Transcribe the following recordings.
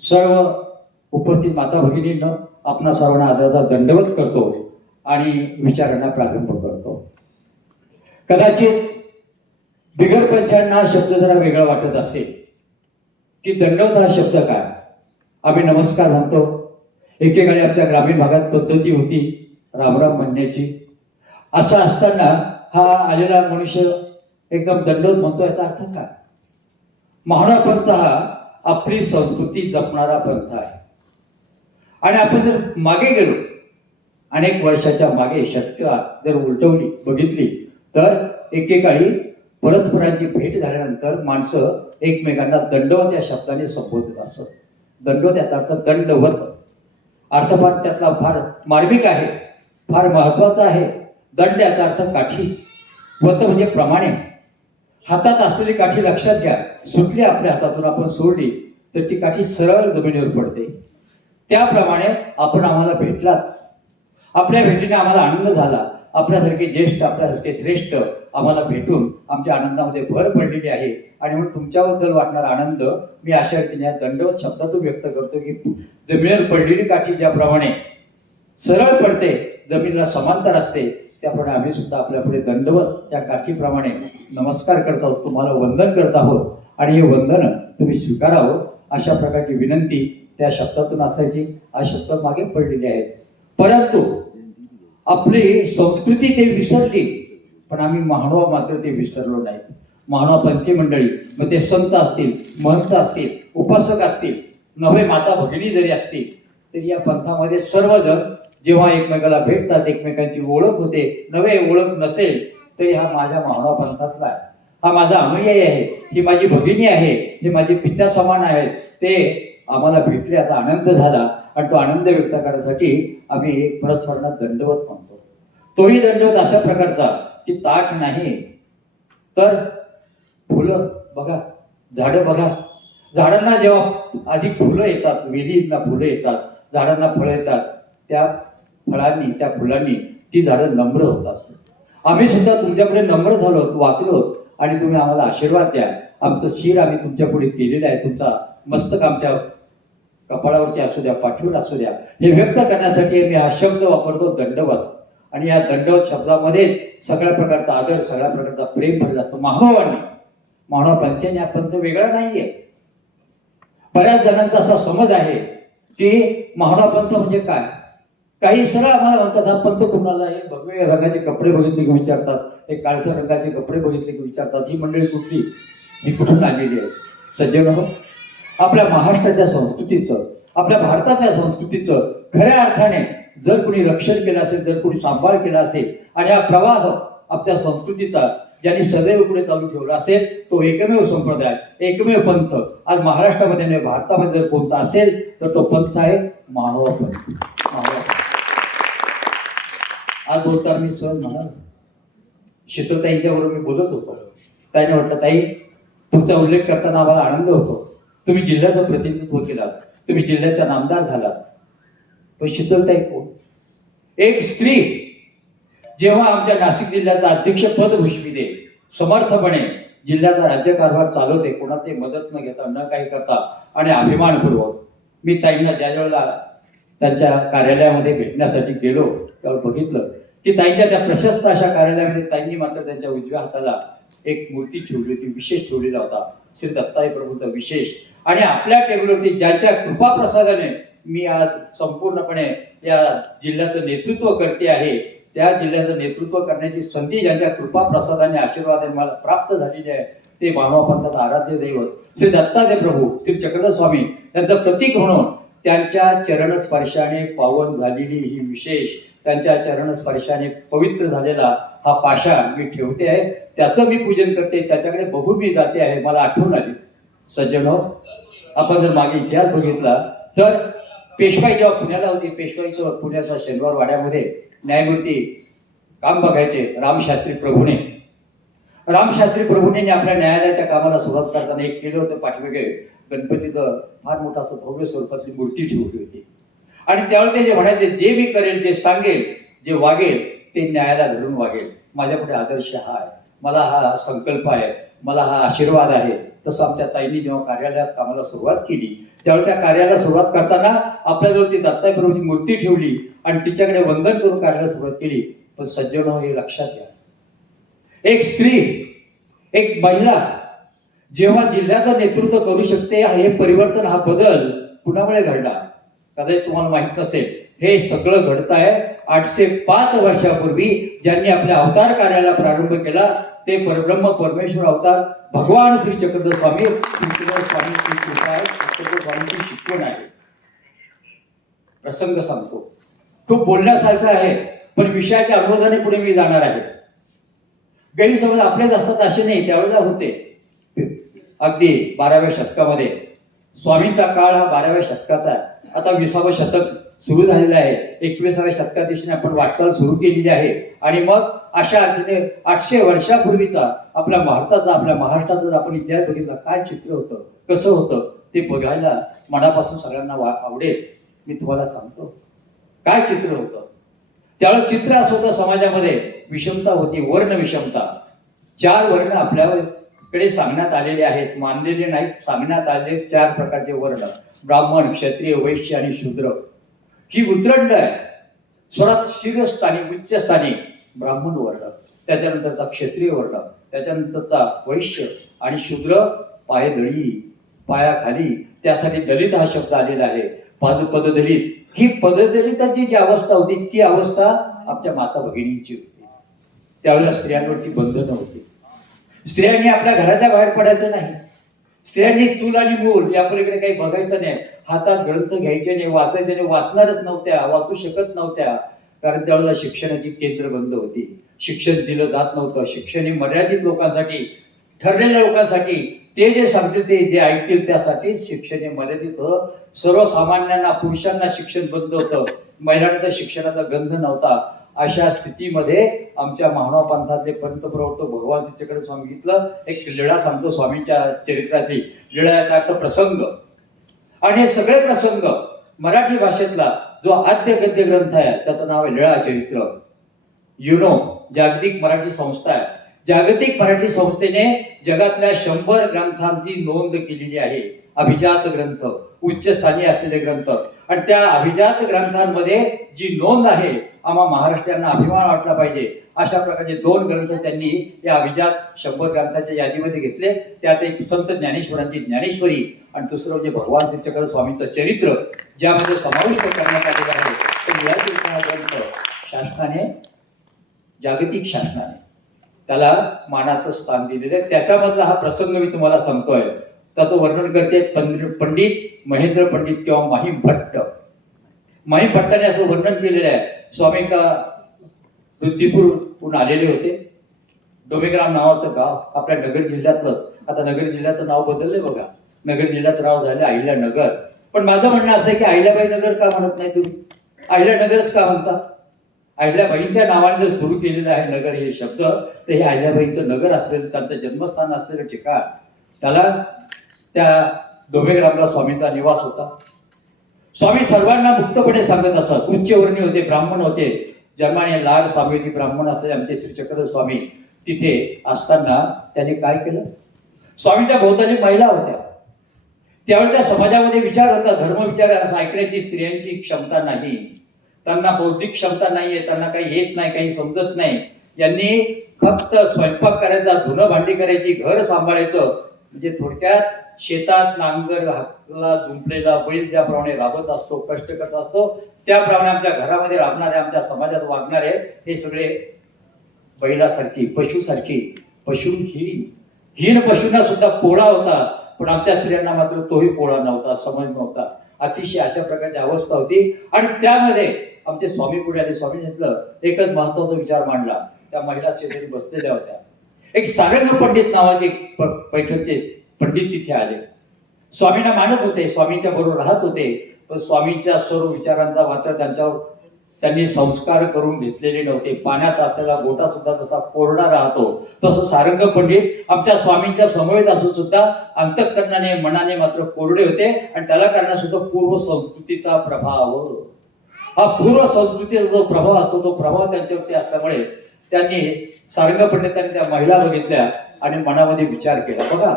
सर्व उपस्थित माता भगिनींना आपणा सर्वांना आदराचा दंडवत करतो आणि विचारांना प्रारंभ करतो. कदाचित बिगर पंथांना हा शब्द जरा वेगळा वाटत असेल की दंडवत हा शब्द काय. आम्ही नमस्कार म्हणतो. एकेकाळी आमच्या ग्रामीण भागात पद्धती होती रामराम म्हणण्याची. असं असताना हा आलेला मनुष्य एकदम दंडवत म्हणतो, याचा अर्थ काय. महाडा पंथ हा आपली संस्कृती जपणारा पंथ आहे. आणि आपण जर मागे गेलो अनेक वर्षाच्या मागे शतका जर उलटवली बघितली तर एकेकाळी परस्परांची भेट झाल्यानंतर माणसं एकमेकांना दंडवत या शब्दाने संबोधत असत. दंडवत याचा अर्थ दंडवत. अर्थ फार त्यातला फार मार्मिक आहे, फार महत्वाचा आहे. दंड याचा अर्थ काठी, वत म्हणजे प्रमाणे. हातात असलेली काठी लक्षात घ्या, सुटली आपल्या हातातून आपण सोडली तर ती काठी सरळ जमिनीवर पडते. त्याप्रमाणे आपण आम्हाला भेटलात, आपल्या भेटीने आम्हाला आनंद झाला. आपल्यासारखे ज्येष्ठ, आपल्यासारखे श्रेष्ठ आम्हाला भेटून आमच्या आनंदामध्ये भर पडलेली आहे. आणि म्हणून तुमच्याबद्दल वाटणारा आनंद मी अशा रीतीने या दंडवत शब्दातून व्यक्त करतो की जमिनीवर पडलेली काठी ज्याप्रमाणे सरळ पडते, जमिनीला समांतर असते, त्याप्रमाणे आम्ही सुद्धा आपल्या पुढे दंडवत या काठीप्रमाणे नमस्कार करत आहोत, तुम्हाला वंदन करत आहोत. आणि हे वंदन तुम्ही स्वीकारावं अशा प्रकारची विनंती त्या शब्दातून असायची. हा शब्द मागे पडलेले आहेत. परंतु आपली संस्कृती ते विसरली, पण आम्ही महानुभाव मात्र ते विसरलो नाही. महानुभाव पंथी मंडळी, मग ते संत असतील, महंत असतील, उपासक असतील, नवे माता भगिनी जरी असतील, तरी या पंथामध्ये सर्वजण जेव्हा एकमेकाला भेटतात, एकमेकांची ओळख होते. नवे ओळख नसेल तरी हा माझ्या महानुभाव पंथातला आहे, हा माझा अनुयायी आहे, ही माझी भगिनी आहे, हे माझे पिता समान आहे. ते आम्हाला भेटले, आता आनंद झाला. आणि तो आनंद व्यक्त करण्यासाठी आम्ही परस्परांना दंडवत म्हणतो. तोही दंडवत अशा प्रकारचा की ताठ नाही तर फुलं बघा, झाडं बघा. झाडांना जेव्हा अधिक फुलं येतात, वेलींना फुलं येतात, झाडांना फळं येतात, त्या फळांनी, त्या फुलांनी ती झाडं नम्र होतात. आम्ही सुद्धा तुमच्यापुढे नम्र झालो, वाकलो आणि तुम्ही आम्हाला आशीर्वाद द्या. आमचं शिर आम्ही तुमच्या पुढे केलेलं आहे, तुमचा मस्तक आमच्या कपाळावरती असू द्या, पाठीवर असू द्या, हे व्यक्त करण्यासाठी मी हा शब्द वापरतो, दंडवत. आणि या दंडवत शब्दामध्येच सगळ्या प्रकारचा आदर, सगळ्या प्रकारचा प्रेम भरलं असतं. महानुभावांनी, महानुभाव पंथाने हा पंथ वेगळा नाहीये. बऱ्याच जणांचा असा समज आहे की महानुभाव पंथ म्हणजे काय. काही सरळ आम्हाला म्हणतात हा पंथ कुणाला आहे, भगवे रंगाचे कपडे बघितले की विचारतात, हे काळसर रंगाचे कपडे बघितले की विचारतात, ही मंडळी कुठली, ही कुठून आलेली आहे. सज्जनो, आपल्या महाराष्ट्राच्या संस्कृतीचं, आपल्या भारताच्या संस्कृतीचं खऱ्या अर्थाने जर कोणी रक्षण केलं असेल, जर कोणी सांभाळ केला असेल आणि हा प्रवाह आपल्या संस्कृतीचा ज्यांनी सदैव पुढे चालू ठेवला असेल, तो एकमेव संप्रदाय, एकमेव पंथ आज महाराष्ट्रामध्ये नाही, भारतामध्ये जर कोणता असेल तर तो पंथ आहे महानुभाव पंथ. आज बोलताना मी सहज म्हणाल, शीतलताईंच्या बरोबर मी बोलत होतो. ताईने म्हटलं, ताई तुमचा उल्लेख करताना आम्हाला आनंद होतो, तुम्ही जिल्ह्याचं प्रतिनिधित्व केलात, तुम्ही जिल्ह्याचा नामदार झालात. पण शीतलताई कोण. एक स्त्री जेव्हा आमच्या नाशिक जिल्ह्याचं अध्यक्षपद भूषविते, समर्थपणे जिल्ह्याचा राज्यकारभार चालवते, कोणाची मदत न घेता, न काही करता आणि अभिमानपूर्वक. मी ताईंना ज्या वेळेला त्यांच्या कार्यालयामध्ये भेटण्यासाठी गेलो त्यावर बघितलं की ताईंच्या त्या प्रशस्त अशा कार्यालयामध्ये ताईंनी मात्र त्यांच्या उजव्या हाताला एक मूर्ती ठेवली होती, विशेष ठेवलेला होता, श्री दत्ताई प्रभूचा विशेष. आणि आपल्या टेबलवरती ज्यांच्या कृपा प्रसादाने मी आज संपूर्णपणे या जिल्ह्याचं नेतृत्व करते आहे, त्या जिल्ह्याचं नेतृत्व करण्याची संधी ज्यांच्या कृपा प्रसादाने, आशीर्वादाने मला प्राप्त झालेली आहे, ते महानुभाव पंथाचं आराध्य दैवत श्री दत्तात्रय प्रभू, श्री चक्रधर स्वामी यांचं प्रतीक म्हणून त्यांच्या चरणस्पर्शाने पावन झालेली ही विशेष, त्यांच्या चरणस्पर्शाने पवित्र झालेला हा पाषाण मी ठेवते आहे, त्याचं मी पूजन करते, त्याच्याकडे बघून मी जाते आहे. मला आठवण आली. सज्जनो, आपण जर मागे इतिहास बघितला तर पेशवाई जेव्हा पुण्याला होती, पेशवाईचं पुण्याच्या शनिवार वाड्यामध्ये न्यायमूर्ती काम बघायचे रामशास्त्री प्रभूने. रामशास्त्री प्रभूने आपल्या न्यायालयाच्या कामाला सुरुवात करताना एक केलं होतं, पाठीमागे गणपतीचं फार मोठं असं भव्य स्वरूपातली मूर्ती ठेवली होती. आणि त्यावेळी ते जे म्हणायचे, जे मी करेल, जे सांगेल, जे वागेल ते न्यायाला धरून वागेल. माझ्यापुढे आदर्श हा आहे, मला हा संकल्प आहे, मला हा आशीर्वाद आहे. तसं आमच्या ताईंनी जेव्हा कार्यालयात कामाला सुरुवात केली त्यावेळी त्या कार्याला सुरुवात करताना आपल्याजवळ ती दत्ताप्रभूची मूर्ती ठेवली आणि तिच्याकडे वंदन करून कार्याला सुरुवात केली. पण सज्जनो, हे लक्षात घ्या, एक स्त्री, एक महिला जेव्हा जिल्ह्याचं नेतृत्व करू शकते, हे परिवर्तन, हा बदल कुणामुळे घडला? कदाचित तुम्हाला माहित नसेल, हे सगळं घडत आहे 805 वर्षापूर्वी ज्यांनी आपल्या अवतार कार्याला प्रारंभ केला ते परब्रह्म परमेश्वर अवतार भगवान श्री चक्रधर स्वामी, श्री स्वामी, श्री कृपा चक्रधर स्वामींची शिकवण आहे. प्रसंग सांगतो, खूप बोलण्यासारखं आहे, पण विषयाच्या अनुरोधाने पुढे मी जाणार आहे. गैरसमज आपलेच असतात असे नाही, त्यावेळेला होते. अगदी 12व्या शतकामध्ये, स्वामींचा काळ हा 12व्या शतकाचा आहे. आता 20वे शतक सुरू झालेलं आहे. 21व्या शतका दिशेने आपण वाटचाल सुरू केलेली आहे. आणि मग अशा अर्थाने 800 वर्षापूर्वीचा आपल्या भारताचा, आपल्या महाराष्ट्राचा जर आपण इतिहास बघितला, काय चित्र होतं, कसं होतं, ते बघायला मनापासून सगळ्यांना आवडेल. मी तुम्हाला सांगतो काय चित्र होतं. त्यावेळेस चित्र असं होतं, समाजामध्ये विषमता होती, वर्ण विषमता. 4 वर्ण आपल्याकडे सांगण्यात आलेले आहेत, मानलेले नाहीत, सांगण्यात आलेले 4 प्रकारचे वर्ण: ब्राह्मण, क्षत्रिय, वैश्य आणि शूद्र. ही उतरंड आहे. सर्वात शिरस्थानी, उच्चस्थानी ब्राह्मण वर्ण, त्याच्यानंतरचा क्षत्रिय वर्ण, त्याच्यानंतरचा वैश्य आणि शूद्र पायदळी, पायाखाली. त्यासाठी दलित हा शब्द आलेला आहे. पददलित, ही पददलितांची जी अवस्था होती ती अवस्था आमच्या माता भगिनींची होती. त्यावेळेला स्त्रियांवरती बंधनं होती. स्त्रियांनी आपल्या घराच्या बाहेर पडायचं नाही. स्त्रियांनी चूल आणि मूल या पलीकडे काही बघायचं नाही. हातात ग्रंथ घ्यायचे नाही, वाचायचे नाही, वाचणारच नव्हत्या, वाचू शकत नव्हत्या. कारण त्यावेळेला शिक्षणाची केंद्र बंद होती. शिक्षण दिलं जात नव्हतं. शिक्षण हे मर्यादित लोकांसाठी, ठरलेल्या लोकांसाठी, ते जे सांगतील ते जे ऐकतील त्यासाठी शिक्षण हे मर्यादित होतं. सर्वसामान्यांना, पुरुषांना शिक्षण बंद होतं. महिलांना तर शिक्षणाचा गंध नव्हता. अशा स्थितीमध्ये आमच्या महानुभाव पंथातले पंतप्रवर्तक भगवान श्री चक्रधर स्वामी घेतलं. एक लीळा सांगतो स्वामींच्या चरित्रातली. लीळा याचा अर्थ प्रसंग. आणि हे सगळे प्रसंग मराठी भाषेतला जो आद्य गद्य ग्रंथ आहे त्याचं नाव आहे लीळा चरित्र. युनो जागतिक मराठी संस्था आहे. जागतिक मराठी संस्थेने जगातल्या 100 ग्रंथांची नोंद केलेली आहे. अभिजात ग्रंथ, उच्चस्थानी असलेले ग्रंथ. आणि त्या अभिजात ग्रंथांमध्ये जी नोंद आहे, आम्हा महाराष्ट्रांना अभिमान वाटला पाहिजे, अशा प्रकारचे 2 ग्रंथ त्यांनी या अभिजात 100 ग्रंथाच्या यादीमध्ये घेतले. त्यात एक संत ज्ञानेश्वरांची ज्ञानेश्वरी आणि दुसरं म्हणजे भगवान श्री चक्रधर स्वामींचं चरित्र, ज्यामध्ये समाविष्ट करण्यात आलेला आहे. तर या ग्रंथ शासनाने, जागतिक शासनाने त्याला मानाचं स्थान दिलेलं आहे. त्याच्यामधला हा प्रसंग मी तुम्हाला सांगतोय. त्याचं वर्णन करते पंडित महेंद्र पंडित किंवा माहीम भट्ट. माहीम भट्टाने असं वर्णन केलेलं आहे. स्वामी का वृद्धिपूरहून आलेले होते. डोमेग्राम नावाचं गाव आपल्या नगर जिल्ह्यातलं. आता नगर जिल्ह्याचं नाव बदललंय बघा. नगर जिल्ह्याचं नाव झालं अहिल्यानगर. पण माझं म्हणणं असं आहे की अहिल्याबाई नगर का म्हणत नाही तुम्ही? अहिल्यानगरच का म्हणता? अहिल्याबाईंच्या नावाने जर सुरू केलेलं आहे नगर हे शब्द, तर हे अहिल्याबाईंचं नगर असलेलं, त्यांचं जन्मस्थान असलेलं ठिकाण, त्याला त्या डोमेग्रामला स्वामींचा निवास होता. स्वामी सर्वांना मुक्तपणे सांगत असत. उच्चवर्णीय होते, ब्राह्मण होते. जन्माने लाड सामेती ब्राह्मण असलेले आमचे श्री चक्रधर स्वामी तिथे असताना त्यांनी काय केलं? स्वामींच्या भोवताली महिला होत्या. त्यावेळच्या समाजामध्ये विचार होता, धर्म विचार ऐकण्याची स्त्रियांची क्षमता नाही, त्यांना बौद्धिक क्षमता नाहीये, त्यांना काही येत नाही, काही समजत नाही. यांनी फक्त स्वयंपाक करायचा, धुणं भांडी करायची, घर सांभाळायचं. म्हणजे थोडक्यात शेतात नांगर हातला जुंपलेला बैल ज्याप्रमाणे राबत असतो, कष्ट करत असतो, त्याप्रमाणे आमच्या घरामध्ये राबणारे, आमच्या समाजात वागणारे हे सगळे बैलासारखी, पशुसारखी, हीन पशूंना सुद्धा पोळा होता. पण आमच्या स्त्रियांना मात्र तोही पोळा नव्हता, समज नव्हता. अतिशय अशा प्रकारची अवस्था होती. आणि त्यामध्ये आमचे स्वामी पुढे आले. स्वामी म्हटलं एकच महत्वाचा विचार मांडला. त्या महिला शेजारी बसलेल्या होत्या. एक सारंग पंडित नावाचे पैठणचे पंडित तिथे आले. स्वामींना मानत होते, स्वामींच्या बरोबर राहत होते. पण स्वामींच्या सर्व विचारांचा मात्र त्यांच्यावर त्यांनी संस्कार करून घेतलेले नव्हते. पाण्यात असलेला गोटा सुद्धा जसा कोरडा राहतो तसं सारंग पंडित आमच्या स्वामींच्या समवेत असून सुद्धा अंतःकरणाने, मनाने मात्र कोरडे होते. आणि त्याला कारण सुद्धा पूर्व संस्कृतीचा प्रभाव. हा पूर्व संस्कृतीचा जो प्रभाव असतो तो प्रभाव त्यांच्यावरती असल्यामुळे त्यांनी सारंग पंडितांनी त्या महिला बघितल्या आणि मनामध्ये विचार केला. बघा,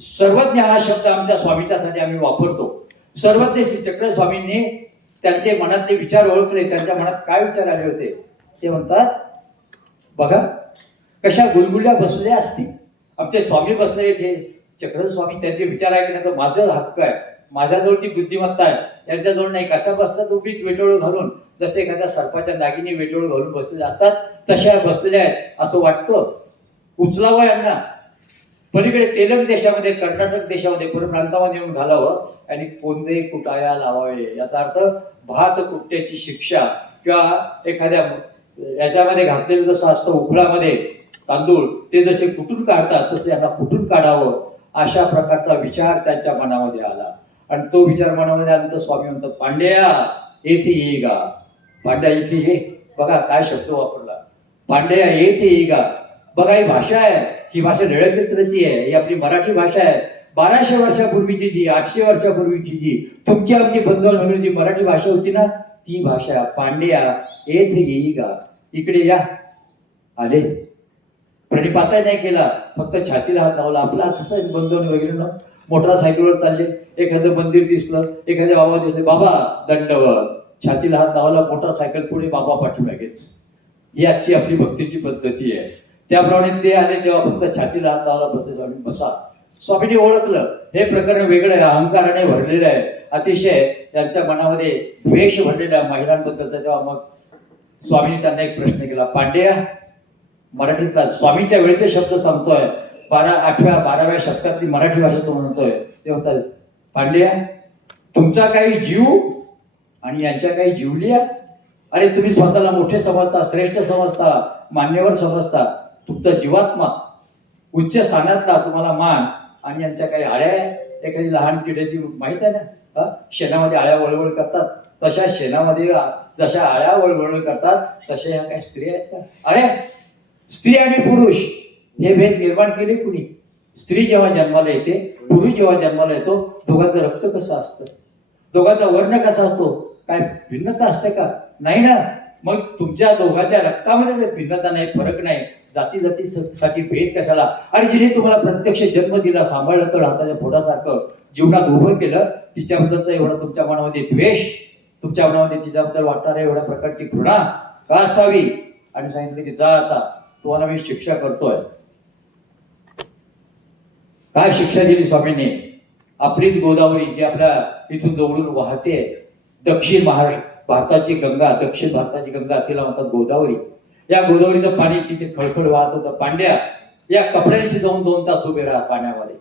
सर्वज्ञ हा शब्द आमच्या स्वामित्वासाठी आम्ही वापरतो. सर्वज्ञ श्री चक्र स्वामींनी त्यांचे मनातले विचार ओळखले. त्यांच्या मनात काय विचार आले होते ते म्हणतात, बघा कशा गुलगुल्या बसल्या असतील. आमचे स्वामी बसले ते चक्र स्वामी, त्यांचे विचार ऐकण्याचा माझा हक्क आहे, माझ्याजवळ ती बुद्धिमत्ता आहे, त्यांच्याजवळ नाही. कशा बसतात उभीच वेटोळ घालून, जसे एखाद्या सर्पाच्या नागिनी वेटोळ घालून बसलेल्या असतात तशा बसलेल्या आहेत असं वाटतं. उचलावं यांना, पलीकडे तेलंग देशामध्ये, कर्नाटक देशामध्ये, परप्रांतामध्ये येऊन घालावं आणि कोंदे कुटाया लावावे. याचा अर्थ भात कुट्ट्याची शिक्षा, किंवा एखाद्या याच्यामध्ये घातलेलं जसं असतं उखळामध्ये तांदूळ, ते जसे कुटून काढतात तसे यांना कुटून काढावं, अशा प्रकारचा विचार त्यांच्या मनामध्ये आला. आणि तो विचार मनामध्ये आल्यानंतर स्वामी म्हणतात, पांड्या येथे ये गा. पांड्या इथे ये. बघा काय शब्द वापरला, पांड्या येथे ये गा. बघा ही भाषा आहे, ही भाषा लळचित्राची आहे, ही आपली मराठी भाषा आहे. 1200 वर्षापूर्वीची जी, 800 वर्षापूर्वीची जी तुमची आमची बंधू जी मराठी भाषा होती ना, ती भाषा. पांड्या येथे येई गा, इकडे या. आले, प्रणिपातही नाही केला, फक्त छातीला हात लावला. आपला असं बंधू वगैरे ना, मोटरसायकलवर चालले, एखादं मंदिर दिसलं, एखाद्या बाबा दिसले, बाबा दंडवत, छातीला हात लावला, मोटरसायकल पुढे, बाबा पाठवू लगेच. ही आजची आपली भक्तीची पद्धती आहे. त्याप्रमाणे ते आले तेव्हा फक्त छातीला हात लावला, फक्त स्वामी बसा. स्वामींनी ओळखलं हे प्रकरण वेगळं आहे, अहंकाराने भरलेलं आहे, अतिशय त्यांच्या मनामध्ये द्वेष भरलेला आहे महिलांबद्दलचा. तेव्हा मग स्वामींनी त्यांना एक प्रश्न केला, पांड्या, मराठीतला स्वामींच्या वेळेचे शब्द सांगतोय, 12व्या शतकातली मराठी भाषा तो म्हणतोय. ते म्हणतात, पांड्या तुमचा काही जीव आणि यांच्या काही जीवलिया. अरे तुम्ही स्वतःला मोठे समजता, श्रेष्ठ समजता, मान्यवर समजता, तुमचा जीवात्मा उच्च स्थानातला तुम्हाला मान, आणि यांच्या काही आळ्या आहे. एखादी लहान किड्याची माहित आहे ना, शेणामध्ये आळ्या वळवळ करतात, तशा शेणामध्ये जशा आळ्या वळवळ करतात तशा या काही स्त्रिया आहेत का? अरे स्त्री आणि पुरुष हे भेद निर्माण केले कुणी? स्त्री जेव्हा जन्माला येते, पुरुष जेव्हा जन्माला येतो, दोघांचं रक्त कसं असतं, दोघांचा वर्ण कसा असतो, काय भिन्नता असते का? नाही ना. मग तुमच्या दोघांच्या रक्तामध्ये भिन्नता नाही, फरक नाही, जातीसाठी भेद कशाला? आणि जिने तुम्हाला प्रत्यक्ष जन्म दिला, सांभाळलं तर हाताच्या फोडासारखं जीवनात उभं केलं, तिच्याबद्दलचा एवढा तुमच्या मनामध्ये द्वेष, तुमच्या मनामध्ये तिच्याबद्दल वाटणाऱ्या एवढ्या प्रकारची घृणा का असावी? आणि सांगितलं की जा आता, तुम्हाला मी शिक्षा करतोय. काय शिक्षा दिली स्वामींनी? आपलीच गोदावरी जी आपल्या इथून जवळून वाहते, दक्षिण भारताची गंगा, दक्षिण भारताची गंगा, तिला म्हणतात गोदावरी. या गोदावरीचं पाणी तिथे खळखळ वाहत होतं. पांड्या, या कपड्यांशी जाऊन 2 तास उभे राहा पाण्यामध्ये,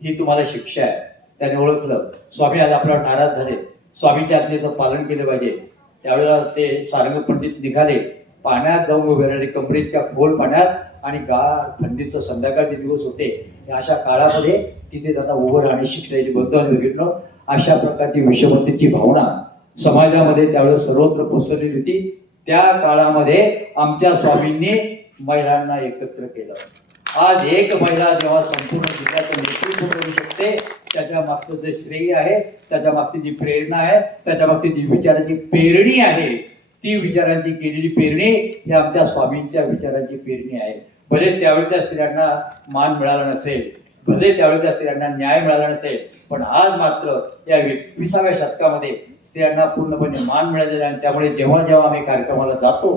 ही तुम्हाला शिक्षा आहे. त्याने ओळखलं स्वामी आज आपल्यावर नाराज झाले, स्वामीच्या आज्ञेचं पालन केलं पाहिजे. त्यावेळेला ते सारंग पंडित निघाले, पाण्यात जाऊन उभे राहिले, कमरेच्या खोल पाण्यात, आणि गार थंडीचं संध्याकाळचे दिवस होते. अशा काळामध्ये तिथे त्यांना उभं राहणे शिक्षणाची बंधन बघितलं. अशा प्रकारची विषमतेची भावना समाजामध्ये त्यावेळेस सर्वत्र पसरलेली होती. त्या काळामध्ये आमच्या स्वामींनी महिलांना एकत्र केलं. आज एक महिला जेव्हा संपूर्ण जिल्ह्याचं नेतृत्व करू शकते, त्याच्या मागचं जे श्रेय आहे, त्याच्या मागची जी प्रेरणा आहे, त्याच्या मागची जी विचाराची पेरणी आहे, ती विचारांची केलेली पेरणी ही आमच्या स्वामींच्या विचारांची पेरणी आहे. भले त्यावेळेच्या स्त्रियांना मान मिळाला नसेल, भले त्यावेळेच्या स्त्रियांना न्याय मिळाला नसेल, पण आज मात्र या 20व्या शतकामध्ये स्त्रियांना पूर्णपणे मान मिळालेला आहे. त्यामुळे जेव्हा जेव्हा आम्ही कार्यक्रमाला जातो,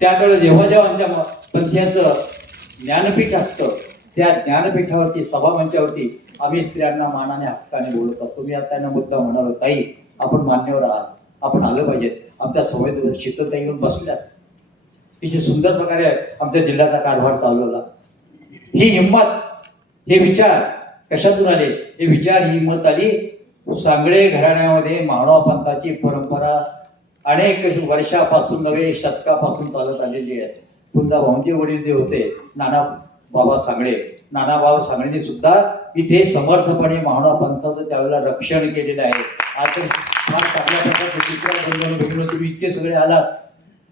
त्यावेळेस जेव्हा जेव्हा आमच्या पंथीयांचं ज्ञानपीठ असतं, त्या ज्ञानपीठावरती, सभामंचावरती आम्ही स्त्रियांना मानाने हक्काने बोलत असतो. मी आता त्यांना मुद्दा म्हणालो, ताई आपण मान्यवर आहात, आपण आलं पाहिजेत. आमच्या संवेद शीतलताई येऊन बसल्यात, तिचे सुंदर प्रकारे आमच्या जिल्ह्याचा कारभार चालवला. ही हिंमत, हे विचार कशातून आले? हे विचार, ही हिंमत आली सांगळे घराण्यामध्ये. मानव पंथाची परंपरा अनेक वर्षापासून, नव्हे शतकापासून चालत आलेली आहे. पुंजा भाऊंचे वडील जे होते नाना बाबा सांगळे, नाना बाबा सांगळेंनी सुद्धा इथे समर्थपणे मानव पंथाचं त्यावेळेला रक्षण केलेलं आहे. आता फार चांगल्या प्रकारचे चित्र बघून तुम्ही इतके सगळे आलात,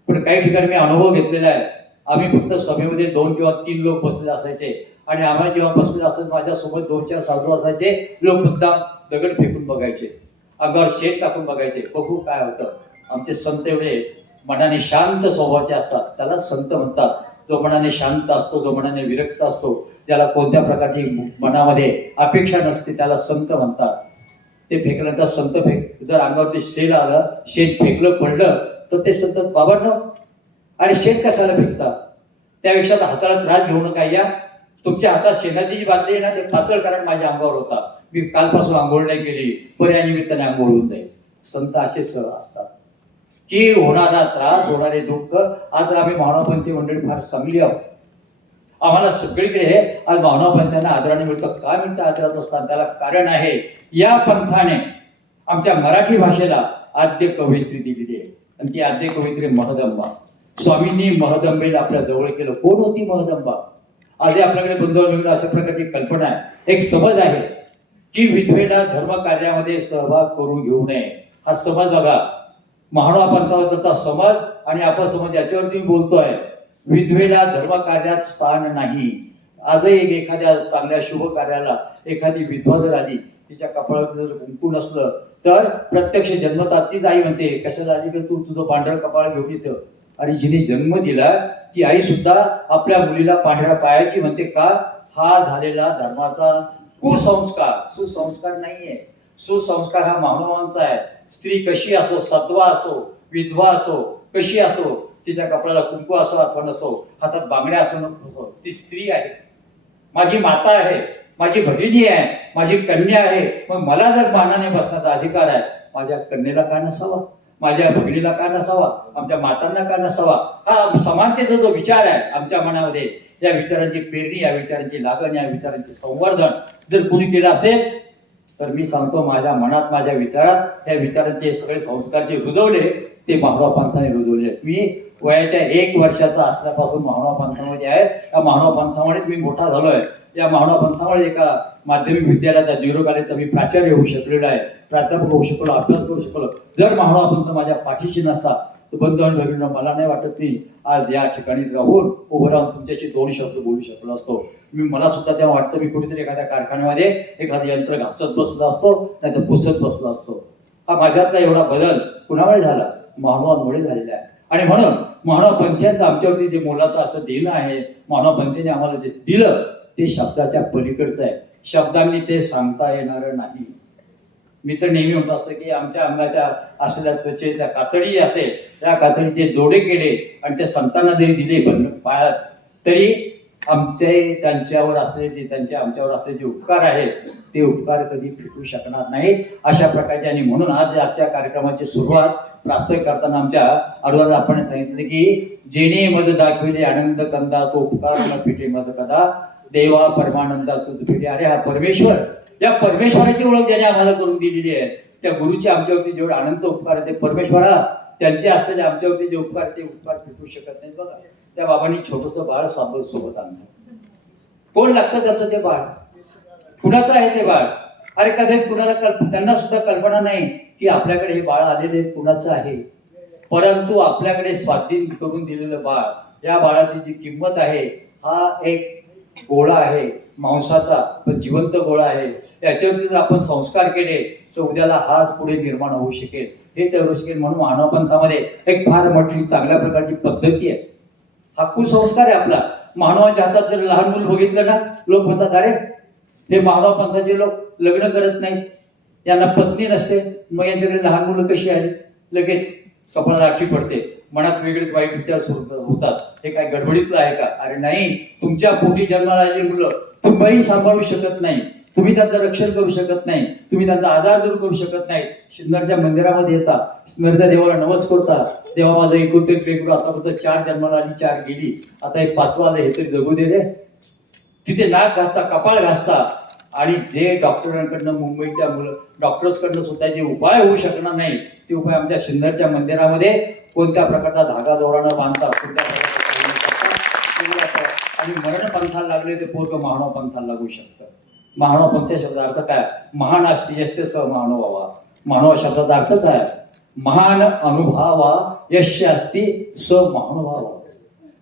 पण काही ठिकाणी मी अनुभव घेतलेला आहे. आम्ही फक्त सभेमध्ये 2 किंवा 3 लोक बसलेले असायचे, आणि आम्हाला जेव्हा बसलेले असायचे माझ्यासोबत 2-4 साधू असायचे. लोक मुद्दाम दगड फेकून बघायचे, अंगावर शेत टाकून बघायचे, बघू काय होतं. आमचे संत एवढे मनाने शांत स्वभावाचे असतात, त्याला संत म्हणतात. जो मनाने शांत असतो, जो मनाने विरक्त असतो, ज्याला कोणत्या प्रकारची मनामध्ये अपेक्षा नसते, त्याला संत म्हणतात. ते फेकल्यानंतर संत जर अंगावरती शेण आलं, शेण फेकलं पडलं तर ते संत बाबांनो अरे शेण कशाला फेकता, त्यापेक्षा तर हाताला त्रास घेऊ नका, या तुमच्या हातात शेणाची जी बादली आहे ना ते पातळ कारण माझ्या अंगावर होता, मी कालपासून आंघोळ नाही केली, पर्याय निमित्ताने आंघोळ होऊन जाईल. संत असे सहज असतात की होणारा त्रास, होणारे दुःख. आज आम्ही मानवपंथी मंडळी फार चांगली आहोत, आम्हाला सगळीकडे हे आज मानवपंथांना आदराने मिळतं. काय मिळतं आदराचं स्थान? त्याला कारण आहे या पंथाने आमच्या मराठी भाषेला आद्य कवयित्री दिलेली आहे, आणि ती आद्य कवयित्री महदंबा. स्वामींनी महदंबेला आपल्या जवळ केलं. कोण होती महदंबा? आज आपल्याकडे बंधू अशा प्रकारची कल्पना आहे, एक समज आहे की विधवेला धर्म कार्यामध्ये सहभाग करून घेऊ नये. हा समज बघा, महानुभाव पंथाबद्दलचा समज आणि अपसमज याच्यावरती मी बोलतोय. विधवेला धर्म कार्यात स्थान नाही. आजही एखाद्या चांगल्या शुभ कार्याला एखादी विधवा जर आली, तिच्या कपाळात जर कुंकू नसलं तर प्रत्यक्ष जन्मतात तीच आई म्हणते, कशाला आली की तू तुझं पांढरं कपाळ घेऊन येतं. आणि जिने जन्म दिला ती आई सुद्धा आपल्या मुलीला पांढऱ्या पायाची म्हणते. का? हा झालेला धर्माचा कुसंस्कार, सुसंस्कार नाहीये. सुसंस्कार हा महानुभावांचा आहे. स्त्री कशी असो, सत्वा असो, विधवा असो, कशी असो, तिच्या कपड्याला कुंकू असो अथवा नसो, हातात बांगड्या असो नसो, ती स्त्री आहे, माझी माता आहे, माझी भगिनी आहे, माझी कन्या आहे. मग मला जर मानाने बसण्याचा अधिकार आहे, माझ्या कन्येला का नसावा, माझ्या भगिनीला का नसावा, आमच्या मातांना का नसावा? हा समानतेचा जो विचार आहे आमच्या मनामध्ये, या विचारांची पेरणी, या विचारांची लागण, या विचारांचे संवर्धन जर कोणी केलं असेल तर मी सांगतो, माझ्या मनात, माझ्या विचारात त्या विचारांचे सगळे संस्कार जे रुजवले ते महानुभाव पंथाने रुजवले. मी वयाच्या 1 वर्षाचा असल्यापासून महानुभाव पंथामध्ये आहे. या महानुभाव पंथामुळेच मी मोठा झालोय. या महानुभाव पंथामुळे एका माध्यमिक विद्यालयाचा दिरो कॉलेजचा मी प्राचार्य होऊ शकलेलो आहे, प्राध्यापक होऊ शकलो, अभ्यास करू शकलो. जर महानुभाव पंथ माझ्या पाठीशी नसता तर बंधू आणि भगिनींनो, मला नाही वाटत मी आज या ठिकाणी राहून उभं राहून तुमच्याशी 2 शब्द बोलू शकलो असतो. मला सुद्धा तेव्हा वाटतं मी कुठेतरी एखाद्या कारखान्यामध्ये एखादं यंत्र घासत बसलो असतो, नाही तर पुसत बसलो असतो. हा माझ्यातला एवढा बदल कुणामुळे झाला? महानुभावांमुळे झालेला आहे. आणि म्हणून महानुभाव पंथांचं आमच्यावरती जे मोलाचं असं देणं आहे, महानुभाव पंथाने आम्हाला जे दिलं ते शब्दाच्या पलीकडचं आहे. शब्दांनी ते सांगता येणार नाही. मी तर नेहमी म्हणत असतो की आमच्या अंगाच्या असलेल्या त्वचेच्या कातडी असेल, त्या कातडीचे जोडे केले आणि त्या संतांना जरी दिले पायात, तरी आमचे त्यांच्यावर असलेले, त्यांचे आमच्यावर असलेले जे उपकार आहेत ते उपकार कधी फिटू शकणार नाहीत. अशा प्रकारचे. आणि म्हणून आज आजच्या कार्यक्रमाची सुरुवात प्रास्ताविक करताना आमच्या अडवाला आपण सांगितले की जेणे मज दाखविले आनंद कंदा, तो उपकार न फिटे मज कदा, देवा परमानंदा तुझ फिटे. अरे हा परमेश्वर, या परमेश्वराची ओळख ज्याने आम्हाला करून दिलेली आहे, त्या गुरुची आमच्यावरती जेवढे अनंत उपकार आहे ते परमेश्वरा, त्यांचे असलेले आमच्यावरती जे उपकार ते उपकार फिटू शकत नाहीत. बघा, त्या बाबांनी छोटंसं बाळ सोबत आणलं. कोण लागतं त्याचं ते बाळ? कुणाचं आहे ते बाळ? अरे कधी कुणाला त्यांना सुद्धा कल्पना नाही की आपल्याकडे हे बाळ आलेले कुणाचं आहे. परंतु आपल्याकडे स्वाधीन करून दिलेलं बाळ, या बाळाची जी किंमत आहे, हा एक गोळा आहे मांसाचा, पण जिवंत गोळा आहे. याच्यावरती जर आपण संस्कार केले तर उद्याला हाच पुढे निर्माण होऊ शकेल, हे तर होऊ शकेल. म्हणून मानव पंथामध्ये एक फार मोठी चांगल्या प्रकारची पद्धती आहे. हा कुसंस्कार आहे आपला. मानवाच्या हातात जर लहान मुलं बघितलं ना, लोक म्हणतात अरे हे मानव पंथाचे लोक लग्न करत नाहीत, यांना पत्नी नसते, मग यांच्याकडे लहान मुलं कशी आली? लगेच कपाळाला राखी पडते, मनात वेगळेच वाईट विचार सुरू होतात. हे काय गडबडीतलं आहे का? अरे नाही, तुमच्या पोटी जन्माला आलेली मुलं तुम्ही सांभाळू शकत नाही, तुम्ही त्यांचं रक्षण करू शकत नाही, तुम्ही त्यांचा आजार दूर करू शकत नाही. सिन्नरच्या मंदिरामध्ये येता, सिन्नरच्या देवाला नमस करता, देवा माझं एकूण ते लेकरू आतापर्यंत 4 जन्माला आली, 4 गेली, आता एक 5वं आलं, हे तरी जगू दे रे. तिथे नाक घासता, कपाळ घासता. आणि जे डॉक्टरांकडनं, मुंबईच्या डॉक्टर्सकडनं सुद्धा जे उपाय होऊ शकणार नाही, ते उपाय आमच्या सिन्नरच्या मंदिरामध्ये कोणत्या प्रकारचा धागा दोरानं बांधतात, कोणत्या प्रकारचा. आणि मरण पंथाला लागले ते पोरं महानुभाव पंथाला लागू शकतं. महानुभाव पंथ शब्द अर्थ काय? महान असते यस्ते स महानुभावा. महानुभाव शब्दाचा अर्थच आहे महान अनुभवा यश असती स महानुभावा.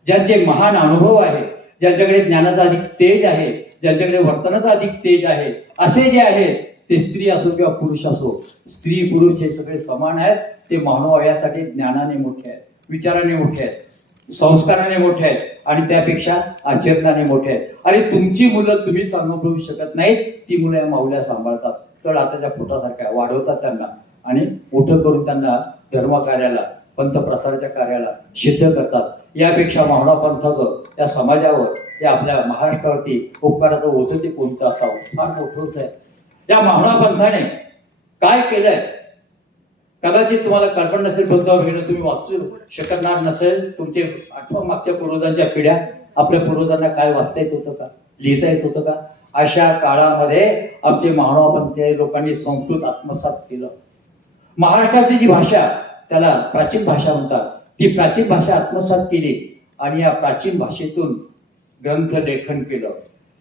ज्यांचे महान अनुभव आहे, ज्यांच्याकडे ज्ञानाचा अधिक तेज आहे, ज्यांच्याकडे वर्तनाचा अधिक तेज आहे, असे जे आहेत ते स्त्री असो किंवा पुरुष असो, स्त्री पुरुष हे सगळे समान आहेत. ते महानुभाव यासाठी ज्ञानाने मोठे आहेत, विचाराने मोठे आहेत. संस्काराने मोठे आहेत आणि त्यापेक्षा आचरणाने मोठे आहेत. आणि तुमची मुलं तुम्ही सांभाळू शकत नाहीत, ती मुलं या माऊल्या सांभाळतात. तर आताच्या पोटासारख्या वाढवतात त्यांना आणि मोठं करून त्यांना धर्मकार्याला, पंथप्रसाराच्या कार्याला सिद्ध करतात. यापेक्षा माहुणा पंथाचं या समाजावर, या आपल्या महाराष्ट्रावरती उपकाराचं ओझं ते कोणतं असावं, फार मोठंच आहे. या माहुणा पंथाने काय केलंय कदाचित तुम्हाला कल्पना नसेल. बंधू भगिनी, तुम्ही वाचू शकणार नसेल. तुमचे आठवा मागच्या पूर्वजांच्या पिढ्या, आपल्या पूर्वजांना काय वाचता येत होतं का, लिहिता येत होतं का? अशा काळामध्ये आमचे माहुणापंथी लोकांनी संस्कृत आत्मसात केलं. महाराष्ट्राची जी भाषा, त्याला प्राचीन भाषा म्हणतात, ती प्राचीन भाषा आत्मसात केली आणि या प्राचीन भाषेतून ग्रंथ लेखन केलं.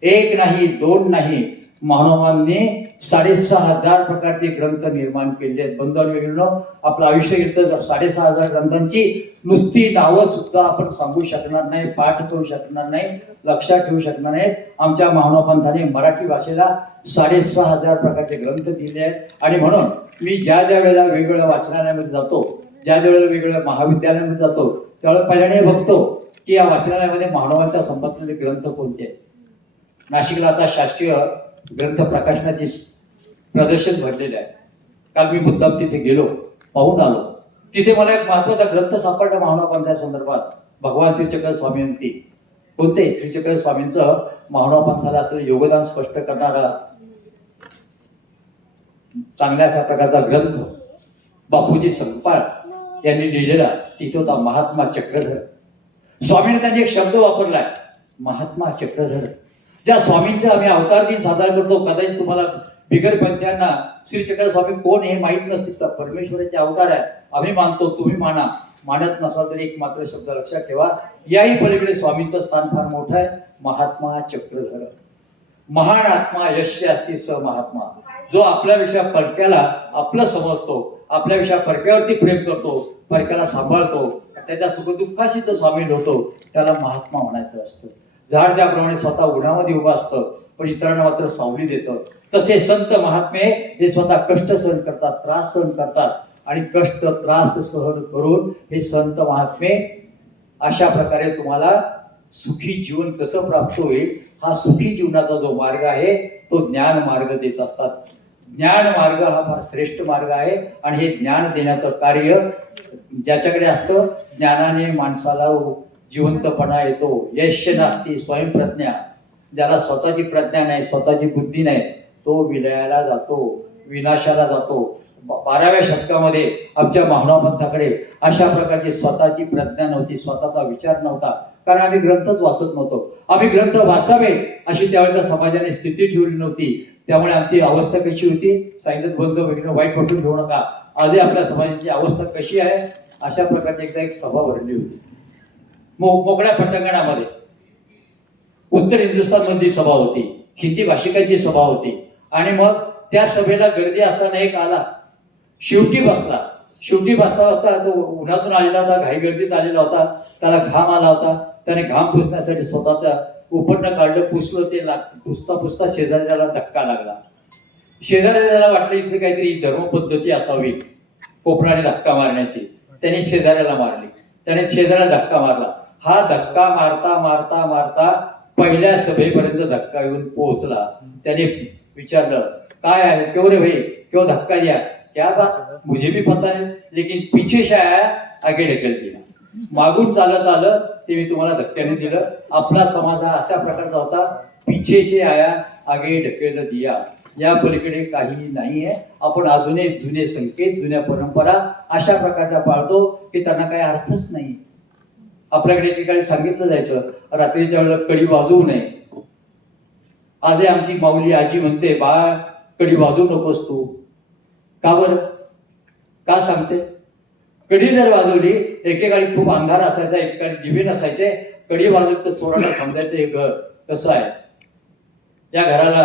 एक नाही, दोन नाही, मानवांनी 6,500 प्रकारचे ग्रंथ निर्माण केले आहेत. बंधू आणि भगिनींनो, आपलं आयुष्य गेलं तर 6,500 ग्रंथांची नुसती नावं सुद्धा आपण सांगू शकणार नाही, पाठ करू शकणार नाही, लक्षात ठेवू शकणार नाही. आमच्या माहुणापंथाने मराठी भाषेला 6,500 प्रकारचे ग्रंथ दिले आहेत. आणि म्हणून मी ज्या ज्या वेळेला वेगवेगळ्या वाचनालयामध्ये जातो, ज्या ज्या वेळेला वेगवेगळ्या महाविद्यालयामध्ये जातो, त्यावेळेला पहिल्याने बघतो की या वाचनालयामध्ये मानवांच्या संबंधित ग्रंथ कोणते आहेत. नाशिकला आता शासकीय ग्रंथ प्रकाशनाची प्रदर्शन भरलेले आहे. काल मी मुद्दाम तिथे गेलो, पाहून आलो. तिथे मला एक महत्वाचा ग्रंथ सापडला माहुणा पंथा संदर्भात. भगवान श्रीचक्र स्वामींची, कोणते श्रीचक्र स्वामींचं माहुणा पंथाला असलेलं योगदान स्पष्ट करणारा चांगल्या अशा प्रकारचा ग्रंथ बापूजी संकपाळ यांनी लिहिलेला. तिथे होता महात्मा चक्रधर. स्वामीने त्यांनी एक शब्द वापरलाय, महात्मा चक्रधर. ज्या स्वामींचा आम्ही अवतार दिन साजरा करतो, कदाचित तुम्हाला बिगर पंथ्यांना श्रीचक्र स्वामी कोण हे माहीत नसतील. तर परमेश्वराचे अवतार आहे, आम्ही मानतो, तुम्ही माना. मानत नसाल तरी एक मात्र शब्द लक्षात ठेवा, याही पलीकडे स्वामींचं स्थान फार मोठं आहे. महात्मा चक्रधर. महान आत्मा यश असती स महात्मा. जो आपल्यापेक्षा परक्याला आपलं समजतो, आपल्यापेक्षा परक्यावरती प्रेम करतो, परक्याला सांभाळतो, त्याच्या सुखदुःखाशी जो सामील होतो, त्याला महात्मा म्हणायचं असतं. झाड ज्याप्रमाणे स्वतः उन्हामध्ये उभं असतं पण इतरांना मात्र सावली देतं, तसे संत महात्मे हे स्वतः कष्ट सहन करतात, त्रास सहन करतात. आणि कष्ट त्रास सहन करून हे संत महात्मे अशा प्रकारे तुम्हाला सुखी जीवन कसं प्राप्त होईल, हा सुखी जीवनाचा जो मार्ग आहे तो ज्ञान मार्ग देत असतात. ज्ञान मार्ग हा फार श्रेष्ठ मार्ग आहे. आणि हे ज्ञान देण्याचं कार्य ज्याच्याकडे असतं, ज्ञानाने माणसाला जिवंतपणा येतो. यश नास्ती स्वयंप्रज्ञा. ज्याला स्वतःची प्रज्ञा नाही, स्वतःची बुद्धी नाही, तो विलयाला जातो, विनाशाला जातो. 12व्या शतकामध्ये आमच्या माहुणा पंथाकडे अशा प्रकारची स्वतःची प्रज्ञा नव्हती, स्वतःचा विचार नव्हता. कारण आम्ही ग्रंथच वाचत नव्हतो. आम्ही ग्रंथ वाचावे अशी त्यावेळेच्या समाजाने स्थिती ठेवली नव्हती. त्यामुळे आमची अवस्था कशी होती, सांगितलं बंधू भगिनी वाईट वाटून घेऊ नका. आजही आपल्या समाजाची अवस्था कशी आहे, अशा प्रकारची एकदा एक सभा भरली होती मोकळ्या पटांगणामध्ये. उत्तर हिंदुस्थानमधली सभा होती, हिंदी भाषिकांची सभा होती. आणि मग त्या सभेला गर्दी असताना एक आला, शेवटी बसला तो उन्हातून आलेला होता, घाई गर्दीत आलेला होता, त्याला घाम आला होता. त्याने घाम पुसण्यासाठी स्वतःचा उपरणं काढलं, पुसलं. ते पुसता शेजाऱ्याला धक्का लागला. शेजाऱ्याला वाटलं इथे काहीतरी धर्मपद्धती असावी कोपराने धक्का मारण्याची. त्याने शेजाऱ्याला मारली, त्याने शेजाऱ्याला धक्का मारला. हा धक्का मारता मारता मारता पहिल्या सभेपर्यंत धक्का येऊन पोहोचला. त्याने विचारलं, काय आहे, क्यों रे भाई, क्यों धक्का दिया? क्या बात, मुझे भी पता नहीं, लेकिन पीछे से आया, आगे ढकल दिया. मागून चालत आलं ते मी तुम्हाला धक्क्याने दिलं. आपला समाज हा अशा प्रकारचा होता, पीछे से आया, आगे ढकल दिया. या पलीकडे काही नाही आहे. आपण अजूनही जुने संकेत, जुन्या परंपरा अशा प्रकारच्या पाळतो की त्यांना काही अर्थच नाही. आपल्याकडे एकेकाळी सांगितलं जायचं, रात्रीच्या वेळेला कडी वाजवू नये. आजही आमची माऊली आजी म्हणते, बाळ कडी वाजवू नकोस तू. का बरं, का सांगते? कडी जर वाजवली, एकेकाळी खूप अंधार असायचा, एकेकाळी दिवे नसायचे, कडी वाजवली तर चोराला समजायचं हे घर कसं आहे, या घराला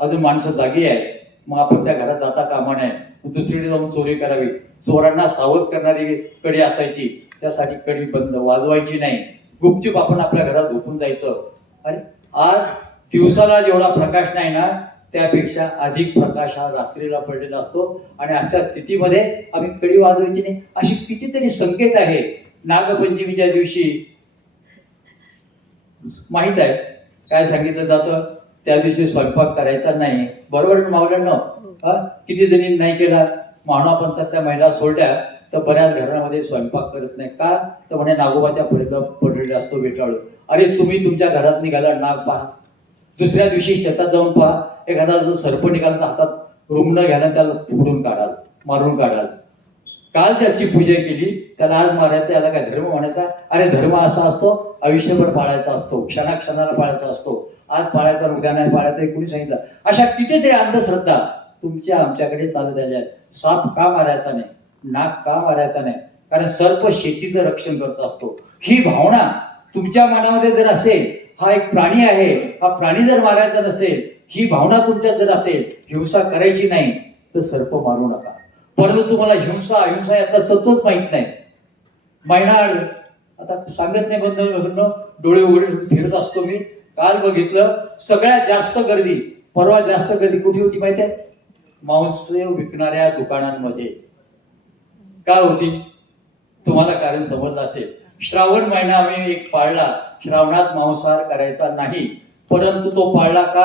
अजून माणसं जागी आहे, मग आपण त्या घरात जाता कामा नये, दुसरीकडे जाऊन चोरी करावी. चोरांना सावध करणारी कडी असायची, त्यासाठी कडी बंद वाजवायची नाही. गुपचूप आपण आपल्या घरात झोपून जायचं. अरे आज दिवसाला जेवढा प्रकाश नाही ना, त्यापेक्षा अधिक प्रकाश हा रात्रीला पडलेला असतो. आणि अशा स्थितीमध्ये आम्ही कडी वाजवायची नाही. अशी कितीतरी संकेत आहे. नागपंचमीच्या दिवशी माहित आहे काय सांगितलं जातं, त्या दिवशी स्वयंपाक करायचा नाही. बरोबर मावल्यांना, किती जणी नाही केला. महानुभावांच्या महिला सोडल्या तर बऱ्याच घरामध्ये स्वयंपाक करत नाही. का तर म्हणे नागोबाच्या पडलेला असतो वेटाळू. अरे तुम्ही तुमच्या घरात निघाला नाग पहा, दुसऱ्या दिवशी शेतात जाऊन पहा, एखादा जो सर्प निघाला तर हातात रुग्ण घ्यायला त्याला फोडून काढाल, मारून काढाल. काल ज्याची पूजा केली त्याला आज मारायचं, याला काय धर्म म्हणायचा? अरे धर्म असा असतो, आयुष्यभर पाळायचा असतो, क्षणाक्षणाला पाळायचा असतो. आज पाळायचा उद्या नाही पाळायचा, कोणी सांगितलं? अशा कितीतरी अंधश्रद्धा तुमच्या आमच्याकडे चालत आल्या आहेत. साप का मारायचा नाही, नाग का मारायचा नाही? कारण सर्प शेतीचं रक्षण करत असतो. ही भावना तुमच्या मनामध्ये जर असेल, हा एक प्राणी आहे, हा प्राणी जर मारायचा नसेल, ही भावना तुमच्यात जर असेल, हिंसा करायची नाही, तर सर्प मारू नका. परंतु तुम्हाला हिंसा अहिंसा याचा तत्वच माहित नाही. महिना आता सांगत नाही, बंद डोळे उघडे फिरत असतो मी. काल बघितलं सगळ्यात जास्त गर्दी, परवा जास्त गर्दी कुठे होती माहिती आहे? मांस विकणाऱ्या दुकानांमध्ये. का होती? तुम्हाला कारण समजलं असेल. श्रावण महिना आम्ही एक पाळला, श्रावणात मांसाहार करायचा नाही, परंतु तो पाळला का?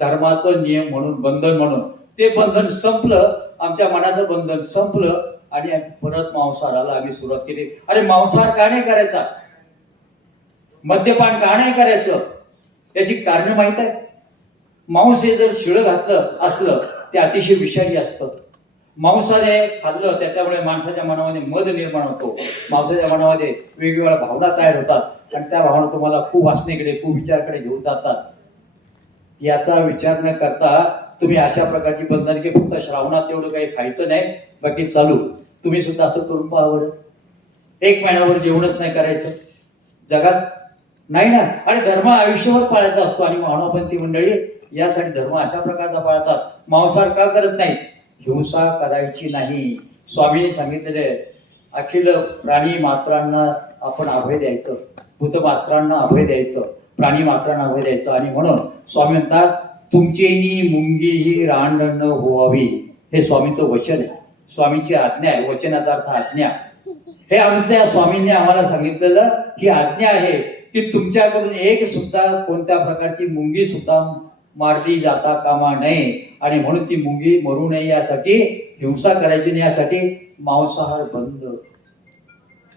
धर्माचं नियम म्हणून, बंधन म्हणून. ते बंधन संपलं, आमच्या मनाचं बंधन संपलं आणि परत मांसाहाराला आम्ही सुरुवात केली. अरे मांसाहार का नाही करायचा? मद्यपान का नाही करायचं? याची कारण माहित आहे? मांस हे जर शिळं घातलं असलं ते अतिशय विषारी असतं. मांसाने खाल्लं त्याच्यामुळे माणसाच्या मनामध्ये मद निर्माण होतो, माणसाच्या मनामध्ये वेगवेगळ्या भावना तयार होतात आणि त्या भावना तुम्हाला कुवासनेकडे, कुविचाराकडे घेऊन जातात. याचा विचार न करता तुम्ही अशा प्रकारची बंधन की फक्त श्रावणात तेवढं काही खायचं नाही, बाकी चालू. तुम्ही सुद्धा असं करून पहा बरं. एक महिन्यावर जेवणच नाही करायचं जगात, नाही ना. आणि धर्म आयुष्यभर पाळायचा असतो आणि मानवपंथी मंडळी यासाठी धर्म अशा प्रकारचा पाळतात. मांसाहार का करत नाही? हिंसा करायची नाही. स्वामींनी सांगितलेले अखिल प्राणी मात्रांना आपण अभय द्यायचं, भूतमात्रांना अभय द्यायचं, प्राणी मात्रांना अभय द्यायचं. आणि म्हणून स्वामी म्हणतात तुमचेनी मुंगी ही रांड न होवावी. हे स्वामींचं वचन आहे, स्वामींची आज्ञा आहे. वचनाचा अर्थ आज्ञा. हे आमच्या स्वामींनी आम्हाला सांगितलेलं ही आज्ञा आहे की तुमच्याकडून एक सुद्धा कोणत्या प्रकारची मुंगी सुद्धा मारली जाता कामा नये. आणि म्हणून ती मुंगी मरू नये यासाठी हिंसा करायची नाही, यासाठी मांसाहार बंद.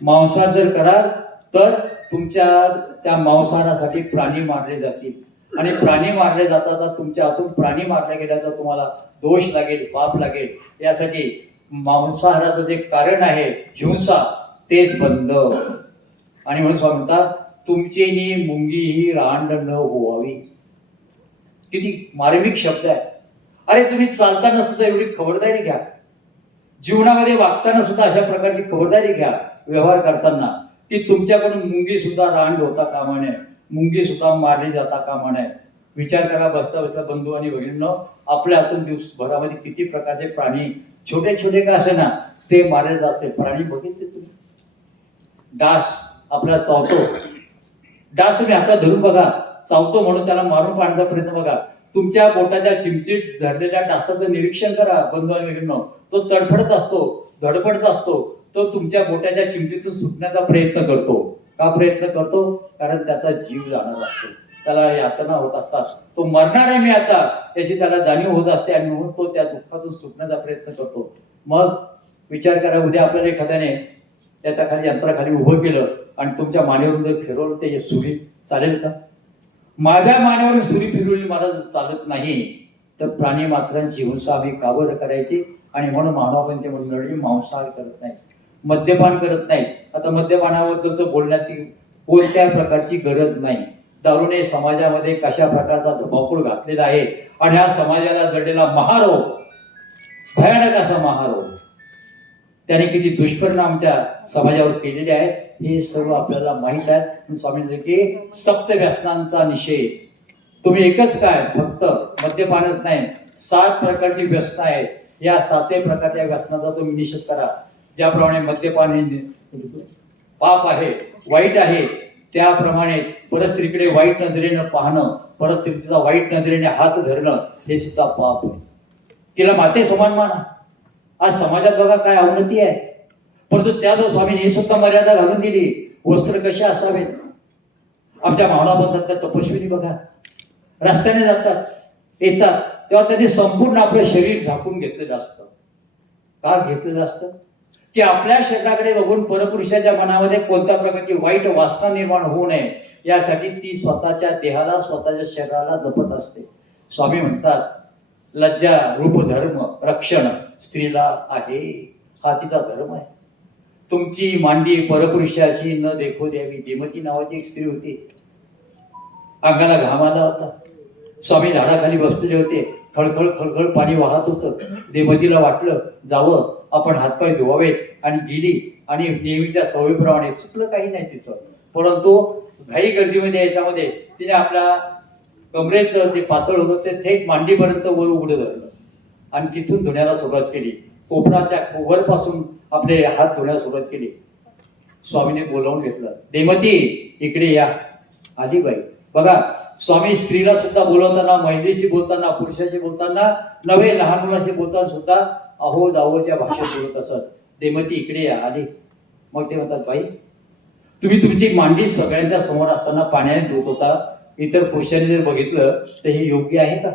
मांसाहार जर कराल तर तुमच्या त्या मांसाहारासाठी प्राणी मारले जातील आणि प्राणी मारले जातात तर तुमच्या हातून प्राणी मारल्या गेल्याचा तुम्हाला दोष लागेल, पाप लागेल. यासाठी मांसाहाराचं जे कारण आहे हिंसा तेच बंद. आणि म्हणून स्वामी म्हणतात तुमचेनी मुंगी ही रांड न होवावी. किती मार्मिक शब्द आहे. अरे तुम्ही चालताना सुद्धा एवढी खबरदारी घ्या, जीवनामध्ये वागताना सुद्धा अशा प्रकारची खबरदारी घ्या, व्यवहार करताना, की तुमच्याकडून मुंगी सुद्धा रांड होता कामा नये, मुंगी सुद्धा मारली जाता कामा नये. विचार करा बसता बसता बंधू आणि भगिनींनो, आपल्या हातून दिवसभरामध्ये किती प्रकारचे प्राणी छोटे छोटे का असे ना ते मारले जाते. प्राणी बघितले तुम्ही? डास आपला चावतो, डास तुम्ही हातात धरून बघा, चावतो म्हणून त्याला मारून पाडण्याचा प्रयत्न बघा. तुमच्या बोटाच्या चिमचित धरलेल्या डासाचं निरीक्षण करा बंधू आणि भगिनींनो. तो तडफडत असतो, धडपडत असतो, तो तुमच्या बोटाच्या चिमटीतून सुटण्याचा प्रयत्न करतो. का प्रयत्न करतो? कारण त्याचा जीव जाणार असतो, त्याला यातना होत असतात. तो मरणार आहे मी आता याची त्याला जाणीव होत असते आणि म्हणून तो त्या दुःखातून सुटण्याचा प्रयत्न करतो. मग विचार करा, उद्या आपल्याला एखाद्याने त्याच्या खाली यंत्राखाली उभं केलं आणि तुमच्या मानेवरून जर फिरवलं ते सुरी, चालेल का? माझ्या मानेवरून सुरी फिरवली मला चालत नाही, तर प्राणी मात्रांची हिंसा आम्ही का बरं करायची? आणि म्हणून मानवपंथी मंडळी मांसाहार करत नाही, मद्यपान करत नाही. आता मद्यपानाबद्दलच बोलण्याची कोणत्या प्रकारची गरज नाही. दारूने समाजामध्ये कशा प्रकारचा धुमाकूळ घातलेला आहे आणि हा समाजाला जडलेला महारोग, भयानक असा महारोग, त्याने किती दुष्परिणाम आमच्या समाजावर केलेले आहेत हे सर्व आपल्याला माहित आहे. स्वामी म्हणजे की सप्त व्यसनांचा निषेध. तुम्ही एकच काय, फक्त मद्यपानच नाही, 7 प्रकारची व्यसन आहेत. या 7 प्रकारच्या व्यसनाचा तुम्ही निषेध करा. ज्याप्रमाणे मद्यपान हे पाप आहे, वाईट आहे, त्याप्रमाणे परस्त्रीकडे वाईट नजरेनं पाहणं, परस्त्रीचा वाईट नजरेने हात धरणं हे सुद्धा पाप आहे. तिला माते समान माना. आज समाजात बघा काय अवनती आहे, परंतु त्या स्वामीने ही सुद्धा मर्यादा घालून दिली. वस्त्र कसे असावेत, आमच्या मावळा पंथातल्या तपस्विनी बघा, रस्त्याने जातात येतात तेव्हा त्यांनी संपूर्ण आपलं शरीर झाकून घेतलेलं असतं. का घेतलेलं असतं? की आपल्या शरीराकडे बघून परपुरुषाच्या मनामध्ये कोणत्या प्रकारची वाईट वासना निर्माण होऊ नये यासाठी ती स्वतःच्या देहाला स्वतःच्या शरीराला जपत असते. स्वामी म्हणतात, लज्जा रूप धर्म रक्षण स्त्रीला आहे, हा तिचा धर्म आहे. तुमची मांडी परपुरुषाशी न देखो द्यावी. देमती नावाची एक स्त्री होती, अंगाला घाम आला होता. स्वामी झाडाखाली बसलेले होते, खळखळ खळखळ पाणी वाहत होतं. देमतीला वाटलं जावं आपण हातपाय धुवावेत आणि गेली आणि नेहमीच्या सवयीप्रमाणे, चुकलं काही नाही तिचं, परंतु घाई गर्दीमध्ये याच्यामध्ये तिने आपल्या कमरेचं जे पातळ होतं ते थेट मांडीपर्यंत वर उघडं धरलं आणि तिथून धुण्याला सुरुवात केली. कोपराच्या वरपासून आपले हात धुण्याला सुरुवात केली. स्वामीने बोलावून घेतलं, देमती इकडे या. आली बाई. बघा, स्वामी स्त्रीला सुद्धा बोलवताना, महिलेशी बोलताना, पुरुषाशी बोलताना नव्हे, लहान मुलाशी बोलताना सुद्धा अहो जावोच्या भाषेत बोलत असत. देमती इकडे या. आली. मग ते म्हणतात, बाई तुम्ही तुमची मांडी सगळ्यांच्या समोर असताना पाण्याने धुत होता, इतर पुरुषांनी जर बघितलं तर हे योग्य आहे का?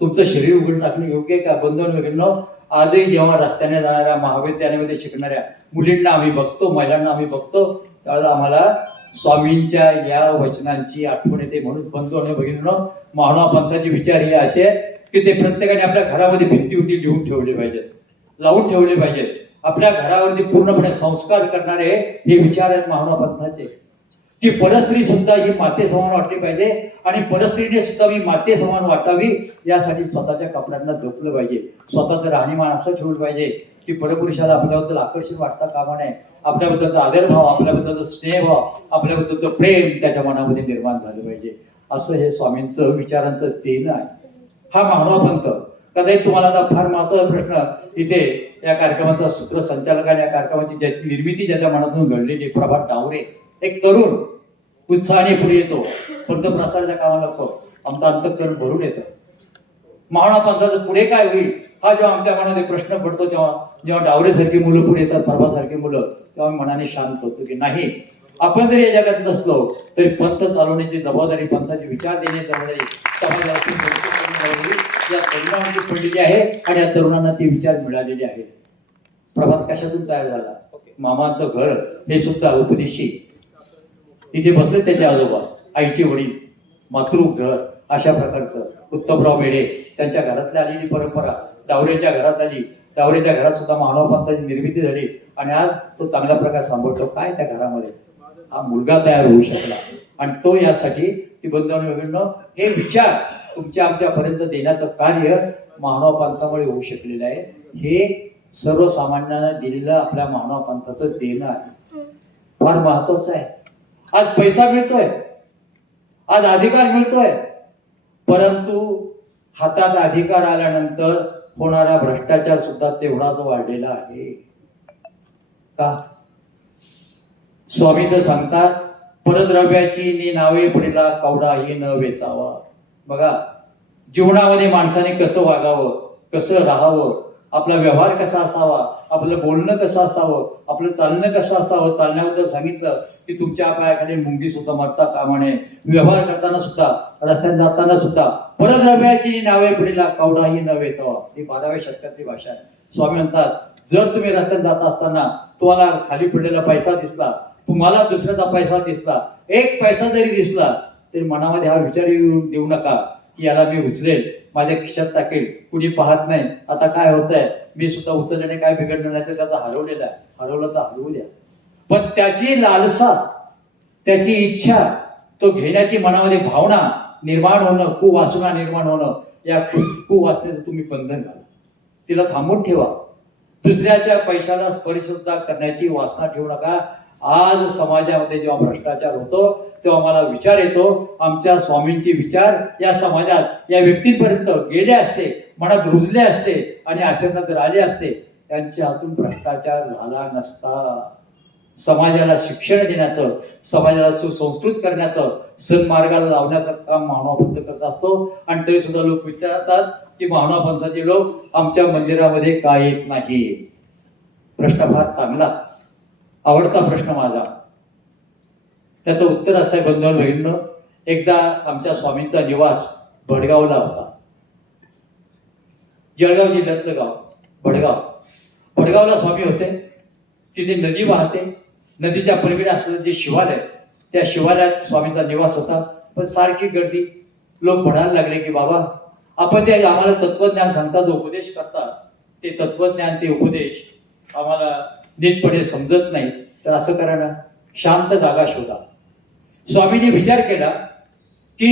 तुमचं शरीर उघडून टाकणे योग्य आहे का? बंधून वगैरे आजही जेव्हा रस्त्याने जाणाऱ्या महाविद्यालयामध्ये शिकणाऱ्या मुलींना आम्ही बघतो, महिलांना आम्ही बघतो, त्यावेळेला आम्हाला स्वामींच्या या वचनांची आठवण येते. म्हणून बंधू आणि भगिनींनो, मावळा पंथाचे विचार हे असे की ते प्रत्येकाने आपल्या घरामध्ये भिंतीवरती लिहून ठेवले पाहिजेत, लावून ठेवले पाहिजेत. आपल्या घरावरती पूर्णपणे संस्कार करणारे हे विचार आहेत मावळा पंथाचे, की परस्त्री सुद्धा ही माते समान वाटली पाहिजे आणि परस्त्रीने सुद्धा मी माते समान वाटावी यासाठी स्वतःच्या कपड्यांना जपलं पाहिजे. स्वतःचं राहणीमान असं ठेवलं पाहिजे की परपुरुषाला आपल्याबद्दल आकर्षण वाटता कामा नये, आपल्याबद्दलचा आदरभाव, आपल्याबद्दलचं स्नेहभाव, आपल्याबद्दलचं प्रेम त्याच्या मनामध्ये निर्माण झालं पाहिजे. असं हे स्वामींचं विचारांचं देणं आहे हा मावळा पंथ. कदाचित तुम्हाला आता फार महत्त्वाचा प्रश्न इथे या कार्यक्रमाचा सूत्रसंचालक आणि या कार्यक्रमाची ज्याची निर्मिती ज्याच्या मनातून घडलेली प्रभात डावरे, एक तरुण उत्साहाने पुढे येतो, पंथप्रसाराच्या कामाला आमचं अंतःकरण भरून येतं. मावळा पंथाचं पुढे काय होईल हा जेव्हा आमच्या मनामध्ये प्रश्न पडतो, जेव्हा डावरेसारखी मुलं पुढे येतात, प्रभासारखी मुलं, तेव्हा मनाने शांत होतो की नाही, आपण जरी या जगात नसलो तरी पंथ चालवण्याची जबाबदारी, पंथाचे विचार देण्याची जबाबदारी समाजाला या तरुणांची पडलेली आहे आणि या तरुणांना ते विचार मिळालेले आहेत. प्रभात कशातून तयार झाला? मामाचं घर हे सुद्धा उपदेशी, इथे बसले त्याचे आजोबा, आईचे वडील, मातृघर, अशा प्रकारचं उत्तमराव बेडे त्यांच्या घरातली आलेली परंपरा डावरेच्या घरात आली. डावरेच्या घरात सुद्धा मावळा पंथाची निर्मिती झाली आणि आज तो चांगल्या प्रकारे सांभाळतो. काय त्या घरामध्ये हा मुलगा तयार होऊ शकला आणि तो यासाठी की बंधूंनो हे विचार तुमच्या आमच्यापर्यंत देण्याचं कार्य मावळा पंथामुळे होऊ शकलेलं आहे. हे सर्वसामान्यांना दिलेलं आपल्या मावळा पंथाचं देणं आहे, फार महत्वाचं आहे. आज पैसा मिळतोय, आज अधिकार मिळतोय, परंतु हातात अधिकार आल्यानंतर होणारा भ्रष्टाचार सुद्धा तेवढाच वाढलेला आहे. का? स्वामी तर सांगतात, परद्रव्याची नी नावे पडीला कवडाही न वेचावा. बघा, जीवनामध्ये माणसाने कसं वागावं, कसं राहावं, आपला व्यवहार कसा असावा, आपलं बोलणं कसं असावं, आपलं चालणं कसं असावं. चालण्याबद्दल सांगितलं की तुमच्या पायाखाली मुंगी सुद्धा मरता कामा नये. व्यवहार करताना सुद्धा, रस्त्यात जाताना सुद्धा परद्रव्याची नावे पुढीला कवडाही न वेचावा. ही 12व्या शतकातली भाषा आहे. स्वामी म्हणतात, जर तुम्ही रस्त्यात जात असताना तुम्हाला खाली पडलेला पैसा दिसला, तुम्हाला दुसऱ्याचा पैसा दिसला, एक पैसा जरी दिसला तरी मनामध्ये हा विचार देऊ नका की याला मी उचलेल, माझ्या खिशात टाकेल, कुणी पाहत नाही, आता काय होतंय, मी सुद्धा उचलल्याने काय बिघडणार नाही, तर त्याचा हरवलेला आहे, हरवलं तर हरवू द्या. पण त्याची लालसा, त्याची इच्छा, तो घेण्याची मनामध्ये भावना निर्माण होणं, कुवासना निर्माण होणं, या कुवासनेचं तुम्ही बंधन घाला, तिला थांबून ठेवा. दुसऱ्याच्या पैशाला स्पर्श सुद्धा करण्याची वासना ठेवू नका. आज समाजामध्ये जेव्हा भ्रष्टाचार होतो तेव्हा मला विचार येतो, आमच्या स्वामींचे विचार या समाजात या व्यक्तींपर्यंत गेले असते, मनात रुजले असते आणि आचरणात जर आले असते, त्यांच्या हातून भ्रष्टाचार झाला नसता. समाजाला शिक्षण देण्याचं, समाजाला सुसंस्कृत करण्याचं, सन्मार्गाला लावण्याचं काम मावळा पंथ करत असतो. आणि तरी सुद्धा लोक विचारतात की मावळा पंथाचे लोक आमच्या मंदिरामध्ये का येत नाही? प्रश्न फार चांगला, आवडता प्रश्न माझा. त्याचं उत्तर असं आहे बंधू बहिणींनो, एकदा आमच्या स्वामींचा निवास भडगावला होता. जळगाव जिल्ह्यातलं गाव भडगाव. भडगावला स्वामी होते. तिथे नदी वाहते. नदीच्या पलीकडे असलेलं जे शिवालय, त्या शिवालयात स्वामींचा निवास होता. पण सारखी गर्दी. लोक म्हणायला लागले की बाबा, आपण जे आम्हाला तत्वज्ञान सांगता, जो उपदेश करता, ते तत्वज्ञान, ते उपदेश आम्हाला नीटपणे समजत नाही. तर असं करा ना, शांत जागा शोधा. स्वामींनी विचार केला की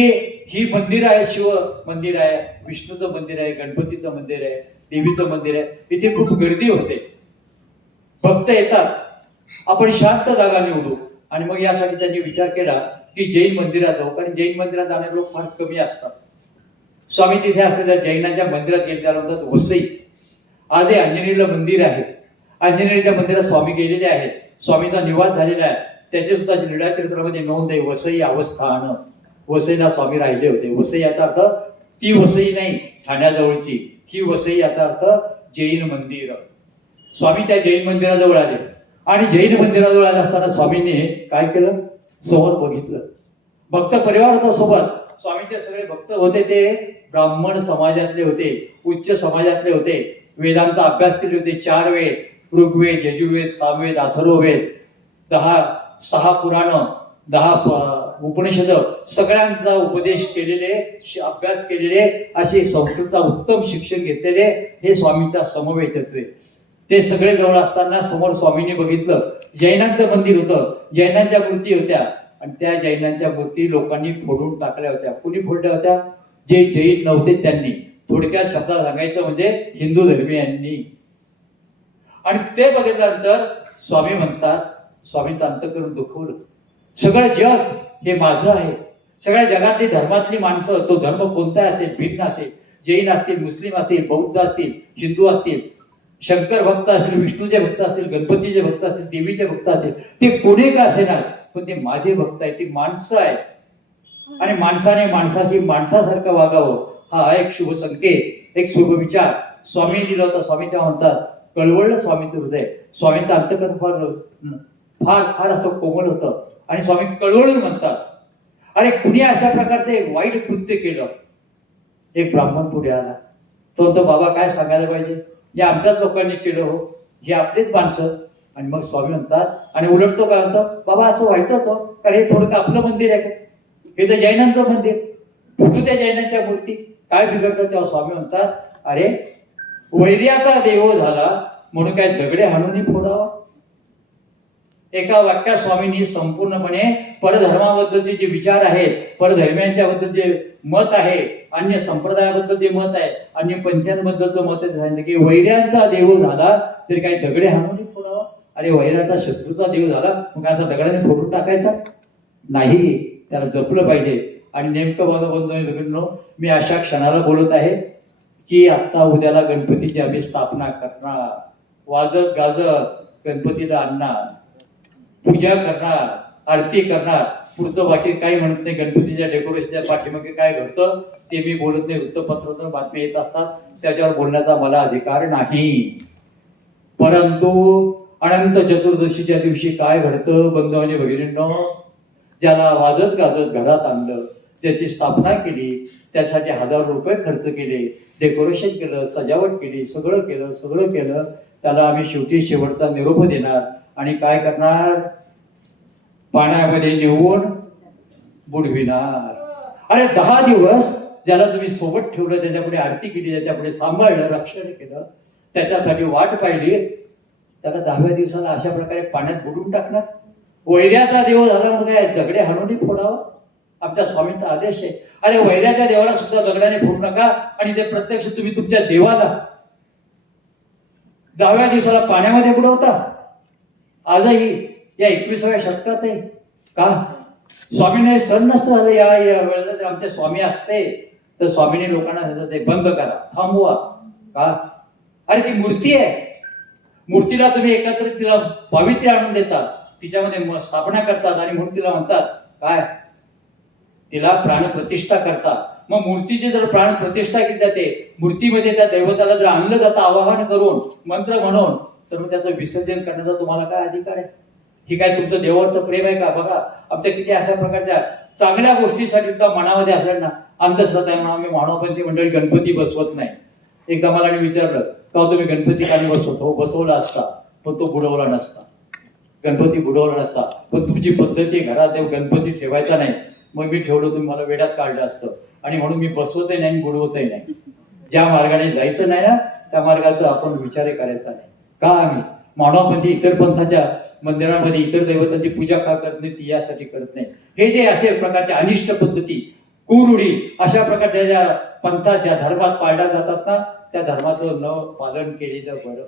ही मंदिर आहे, शिव मंदिर आहे, विष्णूचं मंदिर आहे, गणपतीचं मंदिर आहे, देवीचं मंदिर आहे, इथे खूप गर्दी होते, भक्त येतात, आपण शांत जागा निवडू. आणि मग यासाठी त्यांनी विचार केला की जैन मंदिरात जाऊ, कारण जैन मंदिरात जाणारे लोक फार कमी असतात. स्वामी तिथे असलेल्या जैनांच्या मंदिरात गेले, त्याला म्हणतात वसई. आज हे अंजनेरीला मंदिर आहे. अंजनेरीच्या मंदिरात स्वामी गेलेले आहेत. स्वामीचा निवास झालेला आहे. त्याचे सुद्धा लीळा चरित्रामध्ये नोंद आहे, वसई अवस्थान. वसईला स्वामी राहिले होते. वसई याचा अर्थ ती वसई नाही ठाण्याजवळची, ही वसई याचा अर्थ जैन मंदिर. स्वामी त्या जैन मंदिराजवळ आले आणि जैन मंदिराजवळ आले असताना स्वामींनी काय केलं, समोर बघितलं. भक्त परिवार होता सोबत. स्वामींचे सगळे भक्त होते ते ब्राह्मण समाजातले होते, उच्च समाजातले होते. वेदांचा अभ्यास केले होते. 4 वेद, ऋग्वेद, यजुर्वेद, सामवेद, अथर्ववेद, 6 पुराण, 10 उपनिषद, सगळ्यांचा उपदेश केलेले, अभ्यास केलेले, असे संस्कृतचा उत्तम शिक्षण घेतलेले हे स्वामींचा समवेतत्व. ते सगळे जवळ असताना समोर स्वामींनी बघितलं, जैनांचं मंदिर होतं, जैनांच्या मूर्ती होत्या. आणि त्या जैनांच्या मूर्ती लोकांनी फोडून टाकल्या होत्या. कुणी फोडल्या होत्या? जे जैन नव्हते त्यांनी. थोडक्यात शब्दात सांगायचं म्हणजे हिंदू धर्मीयांनी. आणि ते बघितल्यानंतर स्वामी म्हणतात, स्वामींचं अंतःकरण दुखवलं. सगळं जग हे माझं आहे. सगळ्या जगातली धर्मातली माणसं, तो धर्म कोणता असेल, भिन्न असेल, जैन असतील, मुस्लिम असतील, बौद्ध असतील, हिंदू असतील, शंकर भक्त असतील, विष्णूचे भक्त असतील, गणपतीचे भक्त असतील, देवीचे भक्त असतील, ते कोणी का असेना, पण ते माझे भक्त आहे, ती माणसं आहे. आणि माणसाने माणसाशी माणसासारखं वागावं, हा एक शुभ संकेत, एक शुभ विचार स्वामी दिला होता. स्वामीच्या म्हणतात कळवळलं स्वामीचं हृदय. स्वामींचं अंतःकरण फार फार असं कोमल होतं. आणि स्वामी कळवळून म्हणतात, अरे कुणी अशा प्रकारचं एक वाईट कृत्य केलं. एक ब्राह्मण पुढे आला. तो बाबा काय सांगायला पाहिजे, हे आमच्याच लोकांनी केलं हो, हे आपलीच माणसं. आणि मग स्वामी म्हणतात, आणि उलट तो काय म्हणतो, बाबा असं व्हायचंच हो, कारण हे थोडं आपलं मंदिर आहे का, हे तर जैनांचं मंदिर, फुटू त्या जैनांच्या मूर्ती, काय बिघडतं. तेव्हा स्वामी म्हणतात, अरे वैर्याचा देव झाला म्हणून काय दगडे हाणून फोडावा. एका वाक्यात स्वामींनी संपूर्णपणे परधर्माबद्दलचे जे विचार आहेत, परधर्मियांच्या बद्दल जे मत आहे, अन्य संप्रदायाबद्दल जे मत आहे, अन्य पंथांबद्दलचं मत आहे, सांगितलं की वैर्यांचा देव झाला तरी काही दगडे हाणून फोडावा. अरे वैराचा शत्रूचा देव झाला मग असा दगडाने फोडून टाकायचा नाही, त्याला जपलं पाहिजे. आणि नेमकं बघा बंधू, मी अशा क्षणाला बोलत आहे की आता उद्याला गणपतीची आम्ही स्थापना करणार, वाजत गाजत गणपतीला आणणार, पूजा करणार, आरती करणार. पुढचं बाकी काही म्हणत नाही. गणपतीच्या डेकोरेशनच्या पाठीमागे काय घडतं ते मी बोलत नाही. वृत्तपत्रातून बातम्या येत असतात, त्याच्यावर बोलण्याचा मला अधिकार नाही. परंतु अनंत चतुर्दशीच्या दिवशी काय घडतं बंधू आणि भगिनींनो, ज्याला वाजत गाजत घरात आणलं, ज्याची स्थापना केली, त्यासाठी हजारो रुपये खर्च केले, डेकोरेशन केलं, सजावट केली, सगळं केलं, त्याला आम्ही शेवटी शेवटचा निरोप देणार. आणि काय करणार, पाण्यामध्ये नेऊन बुडविणार. अरे 10 दिवस ज्याला तुम्ही सोबत ठेवलं, त्याच्यापुढे आरती केली, त्याच्यापुढे सांभाळलं, रक्षण केलं, त्याच्यासाठी वाट पाहिली, त्याला 10व्या दिवसाला अशा प्रकारे पाण्यात बुडून टाकणार. वैर्याचा देव झाला म्हणून काय दगडे हाणून फोडावा, आमच्या स्वामींचा आदेश आहे. अरे वैर्याच्या देवाला सुद्धा दगडाने फोडू नका. आणि ते प्रत्यक्ष तुम्ही तुमच्या देवाला 10व्या दिवसाला पाण्यामध्ये बुडवता. आजही या 21व्या शतकात आहे का स्वामीने सण नसतं झालं. या वेळेला जर आमचे स्वामी असते तर स्वामीने लोकांना सांगितलं ते बंद करा, थांबवा. का? अरे ती मूर्ती आहे, मूर्तीला तुम्ही एकत्र तिला पावित्र्य आणून देतात, तिच्यामध्ये स्थापना करतात आणि म्हणून तिला म्हणतात काय, तिला प्राणप्रतिष्ठा करतात. मग मूर्तीची जर प्राणप्रतिष्ठा केली जाते, मूर्तीमध्ये त्या दैवताला जर आणलं जातं आवाहन करून, मंत्र म्हणून, तर मग त्याचं विसर्जन करण्याचा तुम्हाला काय अधिकार आहे? ही काय तुमचं देवावरचं प्रेम आहे का? बघा आमच्या किती अशा प्रकारच्या चांगल्या गोष्टीसाठी सुद्धा मनामध्ये असल्या ना अंधश्रद्धा आहे म्हणून आम्ही मानवपंथी मंडळी गणपती बसवत नाही. एकदा मला विचारलं का तुम्ही गणपती का नाही बसवत? हो बसवला असता पण तो बुडवला नसता, गणपती बुडवला नसता, पण तुमची पद्धती घरात गणपती ठेवायचा नाही, मग मी ठेवलं तुम्ही मला वेड्यात काढलं असतं. आणि म्हणून मी बसवतही नाही बुडवतही नाही. ज्या मार्गाने जायचं नाही ना त्या मार्गाचा आपण विचारही करायचा नाही. का आम्ही मानवपंथी इतर पंथाच्या मंदिरामध्ये इतर दैवतांची पूजा का करत नाही ती यासाठी करत नाही. हे जे असे प्रकारच्या अनिष्ट पद्धती कुरूढी अशा प्रकारच्या ज्या पंथात ज्या धर्मात पाळल्या जातात ना त्या धर्माचं न पालन केलेलं बरं.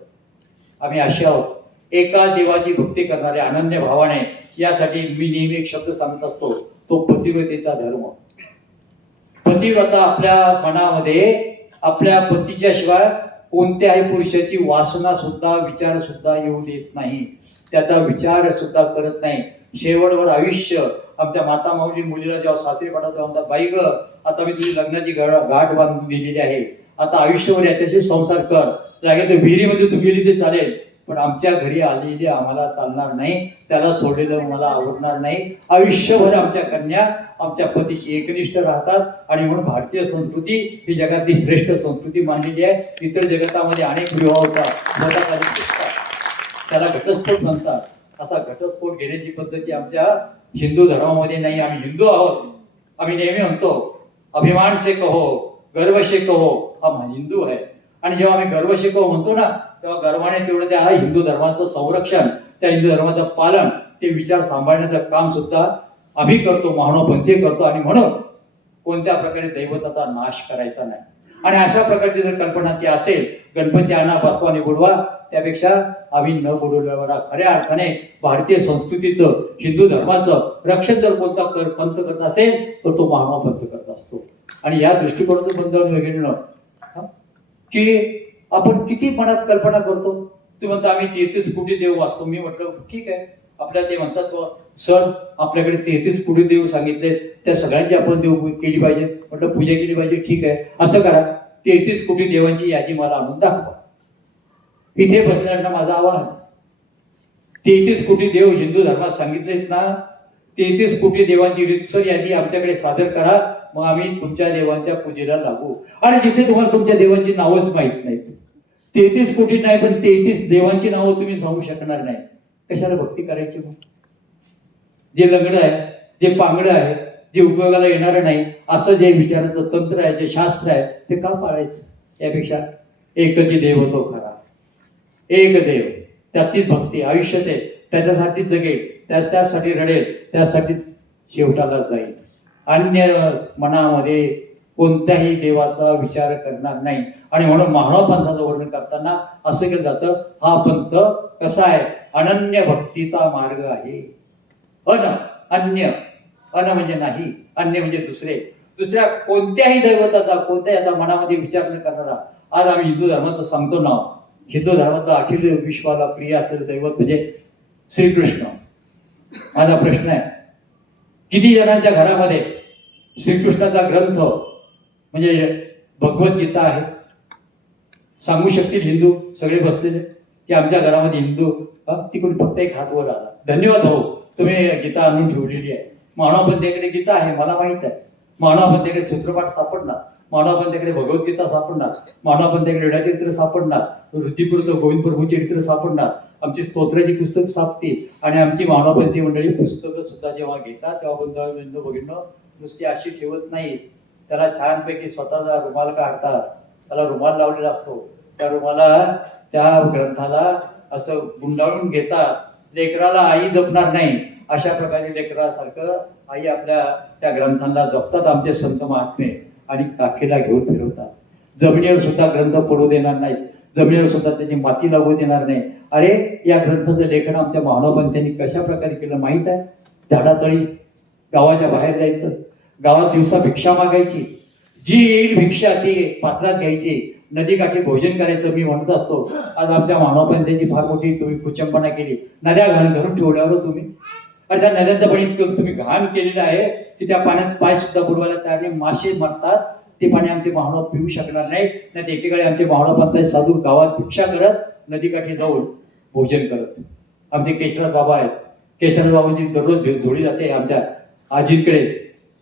आम्ही असे आहोत एका देवाची भक्ती करणारे अनन्य भावाने. यासाठी मी नेहमी एक शब्द सांगत असतो, तो पतिव्रतेचा धर्म. पतिव्रता आपल्या मनामध्ये आपल्या पतीच्या शिवाय कोणत्याही पुरुषाची वासना सुद्धा विचार सुद्धा येऊ देत नाही, त्याचा विचार सुद्धा करत नाही. शेवटवर आयुष्य आमच्या माता माऊली मुलीला जेव्हा सासरी पाठवता म्हणतात, बाई ग आता मी तुझी लग्नाची गाठ बांधून दिलेली आहे, आता आयुष्यभर याच्याशी संसार कर, लागेल तर विहिरीमध्ये तू गेली ते चालेल, पण आमच्या घरी आलेली आम्हाला चालणार नाही, त्याला सोडलेलं मला आवडणार नाही. आयुष्यभर आमच्या कन्या आमच्या पतीशी एकनिष्ठ राहतात. आणि म्हणून भारतीय संस्कृती ही जगातली श्रेष्ठ संस्कृती मानलेली आहे. इतर जगतामध्ये अनेक विवाह होतात, त्याला घटस्फोट म्हणतात. असा घटस्फोट घेण्याची पद्धती आमच्या हिंदू धर्मामध्ये नाही. आम्ही हिंदू आहोत. आम्ही नेहमी म्हणतो अभिमान से कहो गर्व से कहो हम हिंदू आहे. आणि जेव्हा आम्ही गर्व से कहो म्हणतो ना तेव्हा गर्वाने तेवढं त्या हिंदू धर्माचं संरक्षण, त्या हिंदू धर्माचं पालन, ते विचार सांभाळण्याचं काम सुद्धा आम्ही करतो, मानवपंथी करतो. आणि म्हणून कोणत्या प्रकारे दैवताचा नाश करायचा नाही. आणि अशा प्रकारची जर कल्पना ती असेल, गणपती आणा बसवा आणि बुडवा, त्यापेक्षा आम्ही न बुडवल्यावर खऱ्या अर्थाने भारतीय संस्कृतीचं हिंदू धर्माचं रक्षण जर कोणता पंथ करत असेल तर तो महापंथ करत असतो. आणि या दृष्टिकोनातून बंधन वगैरे की आपण किती मनात कल्पना करतो. तुम्ही म्हणता आम्ही 33 कोटी देव वाचतो. मी म्हटलं ठीक आहे, आपल्याला ते म्हणतात सर आपल्याकडे 33 कोटी देव सांगितले, त्या सगळ्यांची आपण देव केली पाहिजे. म्हटलं पूजा केली पाहिजे, ठीक आहे असं करा, 33 कोटी देवांची यादी मला आणून दाखवा. इथे बसण्याला माझं आवाहन, 33 कोटी देव हिंदू धर्मात सांगितलेत ना, 33 कोटी देवांची रितसर यादी आमच्याकडे सादर करा, मग आम्ही तुमच्या देवांच्या पूजेला लागू. आणि जिथे तुम्हाला तुमच्या देवांची नावच माहित नाहीत, 33 कोटी नाही पण 33 देवांची नावं तुम्ही सांगू शकणार नाही, कशाला भक्ती करायची? मग जे लंगडं आहे, जे पांगडं आहे, जे उपयोगाला येणार नाही असं जे विचाराचं तंत्र आहे, जे शास्त्र आहे, ते का पाळायचं? यापेक्षा एकच देव तो खरा, एक देव, त्याचीच भक्ती आयुष्यात आहे, त्याच्यासाठीच जगेल, त्यासाठी रडेल, त्यासाठीच शेवटाला जाईल. अन्य मनामध्ये कोणत्याही देवाचा विचार करणार नाही. आणि म्हणून महाराज पंथाचं वर्णन करताना असं केलं जातं, हा पंथ कसा आहे, अनन्य भक्तीचा मार्ग आहे. अन्य म्हणजे नाही, अन्य म्हणजे दुसऱ्या कोणत्याही दैवताचा, कोणत्याही याचा मनामध्ये विचार न करणारा. आज आम्ही हिंदू धर्माचं सांगतो नाव, हिंदू धर्मातलं अखिल विश्वाला प्रिय असलेलं दैवत म्हणजे श्रीकृष्ण. माझा प्रश्न आहे, किती जणांच्या घरामध्ये श्रीकृष्णाचा ग्रंथ म्हणजे भगवद्गीता आहे? सांगू शकतील हिंदू सगळे बसलेले की आमच्या घरामध्ये हिंदू? तिकडून फक्त एक हात वर आला. धन्यवाद भाऊ, तुम्ही गीता आणून ठेवलेली आहे. मानवपंथीकडे गीता आहे, मला माहित आहे. मानवपंथीकडे सूत्रपाठ सापडणार, मानवपंथीकडे भगवद्गीता सापडणार, मानवपंथीकडे लीळाचरित्र सापडणार, ऋद्धिपूरचं गोविंद प्रभू चरित्र सापडणार, आमची स्तोत्राची पुस्तक सापतील. आणि आमची मानवपंथी मंडळी पुस्तकं सुद्धा जेव्हा घेतात तेव्हा बघणं नुसती अशी ठेवत नाही, त्याला छानपैकी स्वतःचा रुमाल काढतात, त्याला रुमाल लावलेला असतो, त्या रुमाला त्या ग्रंथाला असं गुंडाळून घेतात. लेकराला आई जपणार नाही अशा प्रकारे लेकरासारखं आई आपल्या त्या ग्रंथांना जपतात आमचे संत महात्मे, आणि काखेला घेऊन फिरवतात. जमिनीवर सुद्धा ग्रंथ पडू देणार नाही, जमिनीवर सुद्धा त्याची माती लागू देणार नाही. अरे या ग्रंथाचं लेखन आमच्या मानवपंथींनी कशा प्रकारे केलं माहीत आहे? झाडातळी गावाच्या बाहेर जायचं, गावात दिवसा भिक्षा मागायची, जी येईल भिक्षा ती पात्रात घ्यायची, नदीकाठी भोजन करायचं. मी म्हणत असतो आज आमच्या मानवपंथीची फार मोठी तुम्ही कुचंबना केली, नद्या घरून ठेवल्यावर तुम्ही. आणि त्या नद्यांचं पाणी इतकं तुम्ही घाण केलेलं आहे की त्या पाण्यात पाय सुद्धा बुडवायला त्याने मासे मरतात, ते पाणी आमचे मानव पिऊ शकणार नाही. नाही एकेकाळी आमचे मानवपंथी साधू गावात भिक्षा करत नदीकाठी जाऊन भोजन करत. आमचे केशराज बाबा आहेत, केशवराज बाबांची दररोज जोडी जाते आमच्या आजींकडे,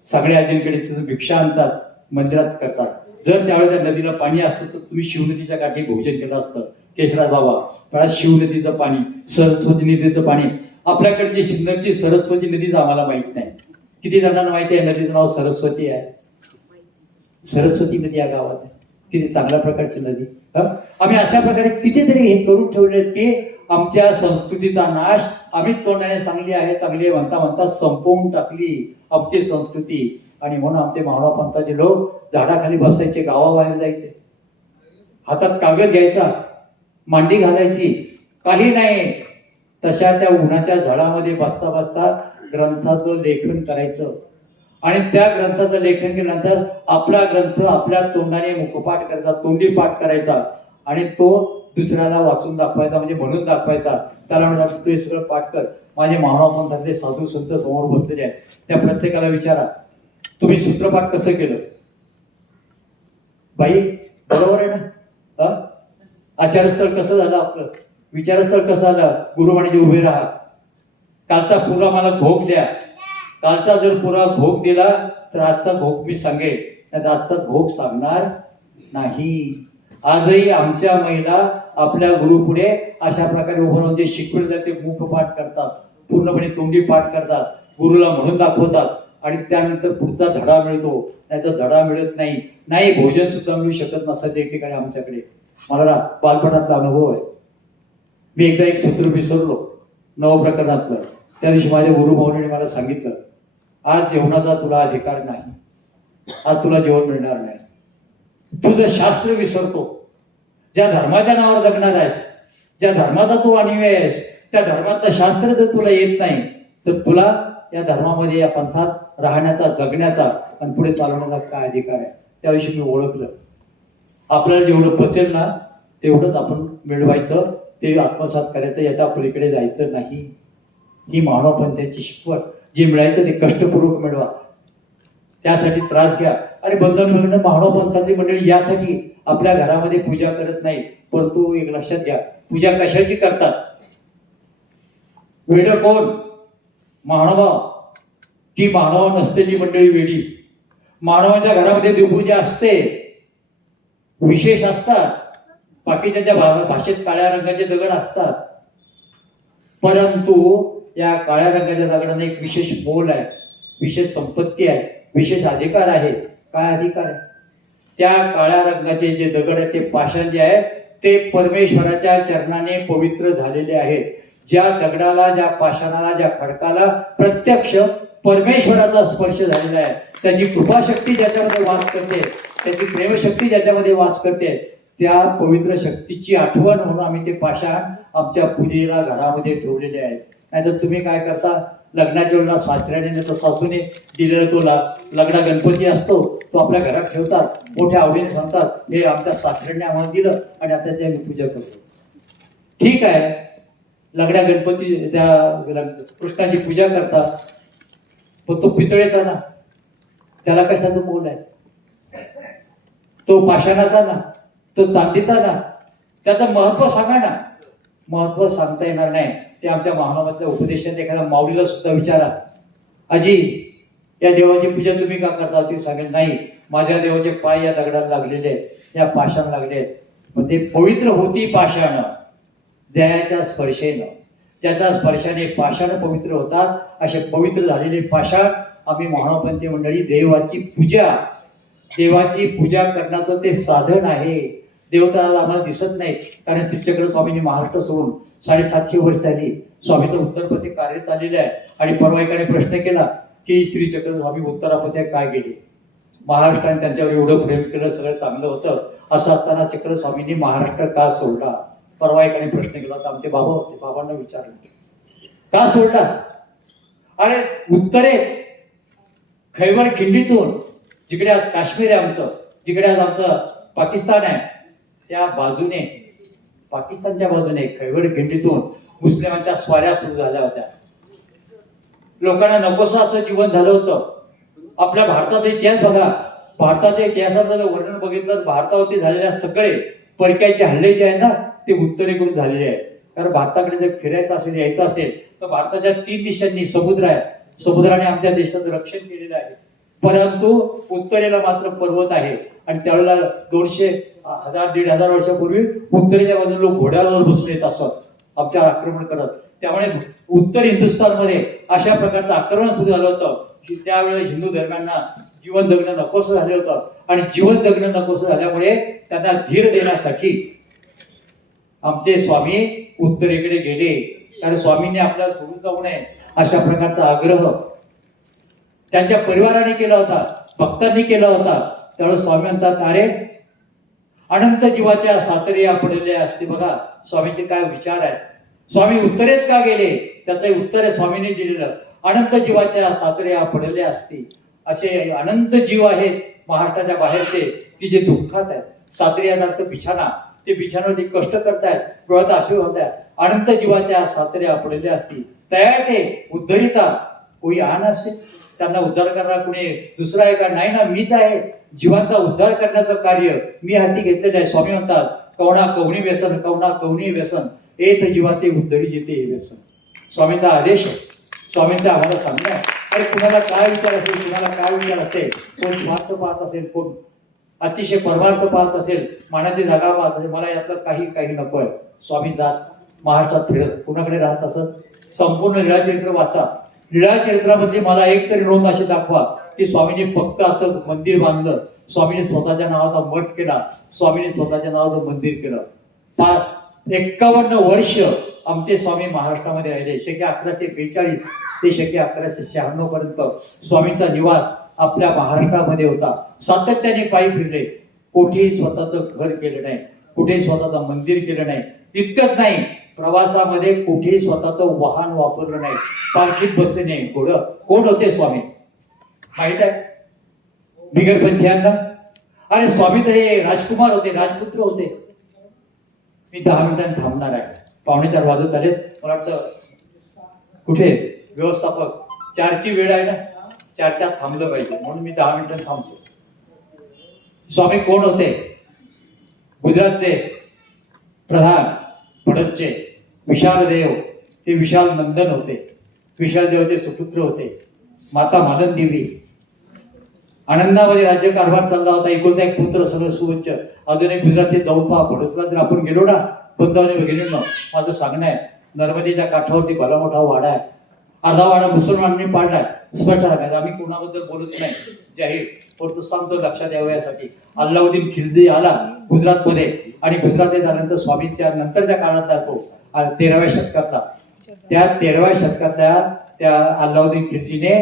सगळ्या आजींकडे तिथं भिक्षा आणतात, मंदिरात करतात. जर त्यावेळेस त्या नदीला पाणी असतं तर तुम्ही शिवनदीच्या काठी भोजन केलं असतं. केशवराज बाबा पण शिवनदीचं पाणी, सरस्वती नदीचं पाणी, आपल्याकडची सिन्नरची सरस्वती नदीचं आम्हाला माहित नाही. किती जणांना माहिती आहे नदीचं नाव सरस्वती आहे? सरस्वती नदी या गावात आहे. किती चांगल्या प्रकारची नदी. आम्ही अशा प्रकारे कितीतरी हे करून ठेवले की आमच्या संस्कृतीचा नाश आम्ही तोंडाने चांगली आहे चांगली आहे म्हणता म्हणता संपवून टाकली आमची संस्कृती. आणि म्हणून आमचे मावळा पंथाचे लोक झाडाखाली बसायचे, गावाबाहेर जायचे, हातात कागद घ्यायचा, मांडी घालायची, काही नाही तशा त्या उन्हाच्या झाडामध्ये बसता बसता ग्रंथाचं लेखन करायचं. आणि त्या ग्रंथाचं लेखन केल्यानंतर आपला ग्रंथ आपल्या तोंडाने मुखपाठ करायचा, तोंडी पाठ करायचा आणि तो दुसऱ्याला वाचून दाखवायचा, म्हणजे म्हणून दाखवायचा. त्याला म्हणतात तू हे सगळं पाठ कर. माझे महाराज साधू संत समोर बसलेले आहेत, त्या प्रत्येकाला विचारा तुम्ही सूत्रपाठ कसं केलं? बाई बरोबर आहे ना? आचारस्थळ कसं झालं आपलं? विचारस्थळ कसं झालं? गुरु म्हणजे उभे राहा, कालचा पुरा मला घोक द्या. कालचा जर पुरा घोक दिला तर आजचा घोक मी सांगेल, तर आजचा घोक सांगणार नाही. आजही आमच्या महिला आपल्या गुरु पुढे अशा प्रकारे उभं राहून जे शिकवले जाते मुखपाठ करतात, पूर्णपणे तोंडी पाठ करतात, गुरुला म्हणून दाखवतात आणि त्यानंतर पुढचा धडा मिळतो. नाही तर धडा मिळत नाही. नाही भोजन सुद्धा मिळू शकत नसायचं एक ठिकाणी आमच्याकडे. मला बालपणातला अनुभव आहे. मी एकदा एक सूत्र विसरलो नवप्रकरणातलं. त्या दिवशी माझ्या गुरुभाऊने मला सांगितलं, आज जेवणाचा तुला अधिकार नाही, आज तुला जेवण मिळणार नाही. तुझं शास्त्र विसरतो, ज्या धर्माच्या नावावर जगणार आहेस, ज्या धर्माचा तू अनिवार्य आहेस, त्या धर्मातलं शास्त्र जर तुला येत नाही तर तुला या धर्मामध्ये या पंथात राहण्याचा, जगण्याचा आणि पुढे चालवण्याचा काय अधिकार आहे. त्याविषयी मी ओळखलं. आपल्याला जेवढं पचेल ना तेवढंच आपण मिळवायचं, ते आत्मसात करायचं, याच्या पलीकडे जायचं नाही. ही मानव पंथाची शिकवण. जे मिळायचं ते कष्टपूर्वक मिळवा, त्यासाठी त्रास घ्या. अरे बंधन मानव पंथातली मंडळी यासाठी आपल्या घरामध्ये पूजा करत नाही, परंतु एक लक्षात घ्या, पूजा कशाची करतात? वेड कोण? मानव की मानव नसलेली मंडळी वेडी? मानवाच्या घरामध्ये देवपूजा असते, विशेष असतात, बाकीच्या भाषेत काळ्या रंगाचे दगड असतात, परंतु या काळ्या रंगाच्या दगडांना एक विशेष मोल आहे, विशेष संपत्ती आहे, विशेष अधिकार आहे. काय अधिकार आहे? त्या काळ्या रंगाचे जे दगड आहेत, ते पाषाण जे आहे ते परमेश्वराच्या चरणाने पवित्र झालेले आहेत. ज्या दगडाला, ज्या पाषाणाला, ज्या खडकाला प्रत्यक्ष परमेश्वराचा स्पर्श झालेला आहे, त्याची कृपाशक्ती ज्याच्यामध्ये वास करते, त्याची प्रेमशक्ती ज्याच्यामध्ये वास करते, त्या पवित्र शक्तीची आठवण म्हणून आम्ही ते पाषाण आमच्या पूजेला घरामध्ये ठेवलेले आहेत. नाहीतर तुम्ही काय करता, लग्नाच्या वेळेला सासऱ्याने नाही तर सासूने दिलेला तो लग्ना गणपती असतो, तो आपल्या घरात ठेवतात, मोठ्या आवडीने सांगतात हे आमच्या सासऱ्याने आम्हाला दिलं आणि आता त्याची आम्ही पूजा करतो. ठीक आहे, लग्ना गणपती त्या कृष्णाची पूजा करतात, पण तो पितळेचा ना, त्याला कशाचं मोल आहे? तो पाषाणाचा ना, तो चांदीचा ना, त्याचं महत्व सांगा ना. महत्व सांगता येणार नाही. ते आमच्या महानामधल्या उपदेशात एखाद्या माऊलीला सुद्धा विचारा, आजी या देवाची पूजा तुम्ही का करता? ती सांगेल नाही, माझ्या देवाचे पाय या दगडाला लागलेले आहेत, या पाषाण लागले आहेत. मग ते पवित्र होती पाषाण जयाच्या स्पर्शेनं, ज्याच्या स्पर्शाने पाषाण पवित्र होतात. असे पवित्र झालेले पाषाण आम्ही महानपंथी मंडळी देवाची पूजा करण्याचं ते साधन आहे. देवता आम्हाला दिसत नाही, कारण श्रीचक्र स्वामींनी महाराष्ट्र सोडून 750 वर्ष आली स्वामीचं उत्तरपथे कार्य चाललेलं आहे. आणि परवा एकाने प्रश्न केला की श्रीचक्र स्वामी उत्तरापथे काय गेले? महाराष्ट्राने त्यांच्यावर एवढं प्रेम केलं, सगळं चांगलं होतं, असं असताना चक्र स्वामींनी महाराष्ट्र का सोडला? परवा एकाने प्रश्न केला, तर आमचे बाबा होते, बाबांना विचारलं का सोडला? अरे उत्तरे खैबर खिंडीतून, जिकडे आज काश्मीर आहे आमचं, जिकडे आज आमचं पाकिस्तान आहे, त्या बाजूने, पाकिस्तानच्या बाजूने खैबर खिंडीतून मुस्लिमांच्या स्वाऱ्या सुरू झाल्या होत्या. लोकांना नकोसं असं जीवन झालं होतं. आपल्या भारताचा इतिहास बघा, भारताच्या इतिहासाचं जर वर्णन बघितलं, भारतावरती झालेल्या सगळे परक्याचे हल्ले जे आहे ना, ते उत्तरेकडून झालेले आहेत. कारण भारताकडे जर फिरायचं असेल यायचं असेल तर भारताच्या 3 दिशांनी समुद्र आहे, समुद्राने आमच्या देशाचं रक्षण केलेलं आहे. परंतु उत्तरेला मात्र पर्वत आहे आणि त्यावेळेला 200 1000 1500 वर्षापूर्वी उत्तरेच्या बाजूला लोक घोड्यावर बसून येत असत आमच्या आक्रमण करत. त्यामुळे उत्तर हिंदुस्थानमध्ये अशा प्रकारचं आक्रमण सुरू झालं होतं की त्यावेळेला हिंदू धर्मांना जीवन जगणं नकोसं झालं होतं आणि जीवन जगणं नकोसं झाल्यामुळे त्यांना धीर देण्यासाठी आमचे स्वामी उत्तरेकडे गेले. कारण स्वामींनी आपल्याला सोडून जाऊ नये अशा प्रकारचा आग्रह त्यांच्या परिवाराने केला होता, भक्तांनी केला होता. त्यावेळेस स्वामी म्हणतात, अरे अनंत जीवाच्या सातर्या पडलेल्या असते. बघा स्वामींचे काय विचार आहेत. स्वामी उत्तरेत का गेले त्याचं उत्तर आहे स्वामींनी दिलेलं. अनंत जीवाच्या सातर्या पडलेल्या असती. असे अनंत जीव आहेत महाराष्ट्राच्या बाहेरचे की जे दुःखात आहेत. सातरी अर्थ बिछाना, ते बिछाण्यावरती कष्ट करतायत, डोळ्यात आशू होत आहेत. अनंत जीवाच्या सातऱ्या पडलेल्या असतील तयार ते उद्धरिता कोणी आण असेल. त्यांना उद्धार करणारा कुणी दुसरा आहे का? नाही ना, मीच आहे. जीवांचा उद्धार करण्याचं कार्य मी हाती घेतलेलं आहे. स्वामी म्हणतात, कवणा कवणी व्यसन, कवणा कवणी व्यसन, एथ जीवा ते उद्धरी जेते हे व्यसन. स्वामींचा आदेश आहे, स्वामींचा आम्हाला सांगणं आहे. अरे कुणाला काय विचार असेल, कुणाला काय विचार असेल, कोण स्वार्थ पाहत असेल, कोण अतिशय परमार्थ पाहत असेल, मानाची जागा पाहत असेल, मला यातलं काही नको आहे. स्वामी जात महाराष्ट्रात फिरत कुणाकडे राहत असत. संपूर्ण लीळाचरित्र वाचा. लीळाचरित्रामधली मला एक तरी नोंद अशी दाखवा की स्वामींनी फक्त असं मंदिर बांधलं, स्वामींनी स्वतःच्या नावाचा मठ केला, स्वामींनी स्वतःच्या नावाचं मंदिर केलं. 51 वर्ष आमचे स्वामी महाराष्ट्रामध्ये राहिले. शके 1142 ते शके 1196 पर्यंत स्वामींचा निवास आपल्या महाराष्ट्रामध्ये होता. सातत्याने पायी फिरले, कुठेही स्वतःचं घर केलं नाही, कुठेही स्वतःचं मंदिर केलं नाही. इतकंच नाही, प्रवासामध्ये कुठेही स्वतःचं वाहन वापरलं नाही, पालखीत बसले नाही. कोण होते स्वामी माहित आहे बिगरपंथीयांना? अरे स्वामी तर हे राजकुमार होते, राजपुत्र होते. मी 10 मिनिटांनी थांबणार आहे. 3:45 वाजत आले. मला वाटतं कुठे व्यवस्थापक 4ची वेळ आहे ना, 4च्या थांबलं पाहिजे म्हणून मी 10 मिनिटांनी थांबतो. स्वामी कोण होते? गुजरातचे प्रधान पडतचे विशाल देव, ते विशाल नंदन होते. विशाल देवाचे सुपुत्र होते. माता मालन देवी. आनंदामध्ये राज्यकारभार चालला होता. एकुलता एक पुत्र, सगळं सुवच्छ. अजून एक गुजरातीत जाऊन पहा. भडसला जर आपण गेलो ना, वृंदावन गेलो ना, माझं सांगणं आहे, नर्मदेच्या काठावरती भला मोठा वाडा आहे. अर्धा वाडा मुसलमानांनी पाडलाय. स्पष्ट सांगायचं, आम्ही कोणाबद्दल बोलत नाही जाहीर, परंतु सांगतो लक्षात यावं यासाठी. अल्लाउद्दीन खिलजी आला गुजरातमध्ये आणि गुजरातमध्ये झाल्यानंतर स्वामींच्या नंतरच्या काळात जातो 13व्या शतकातला. त्या 13व्या शतकातल्या त्या अल्लाउद्दीन खिलजीने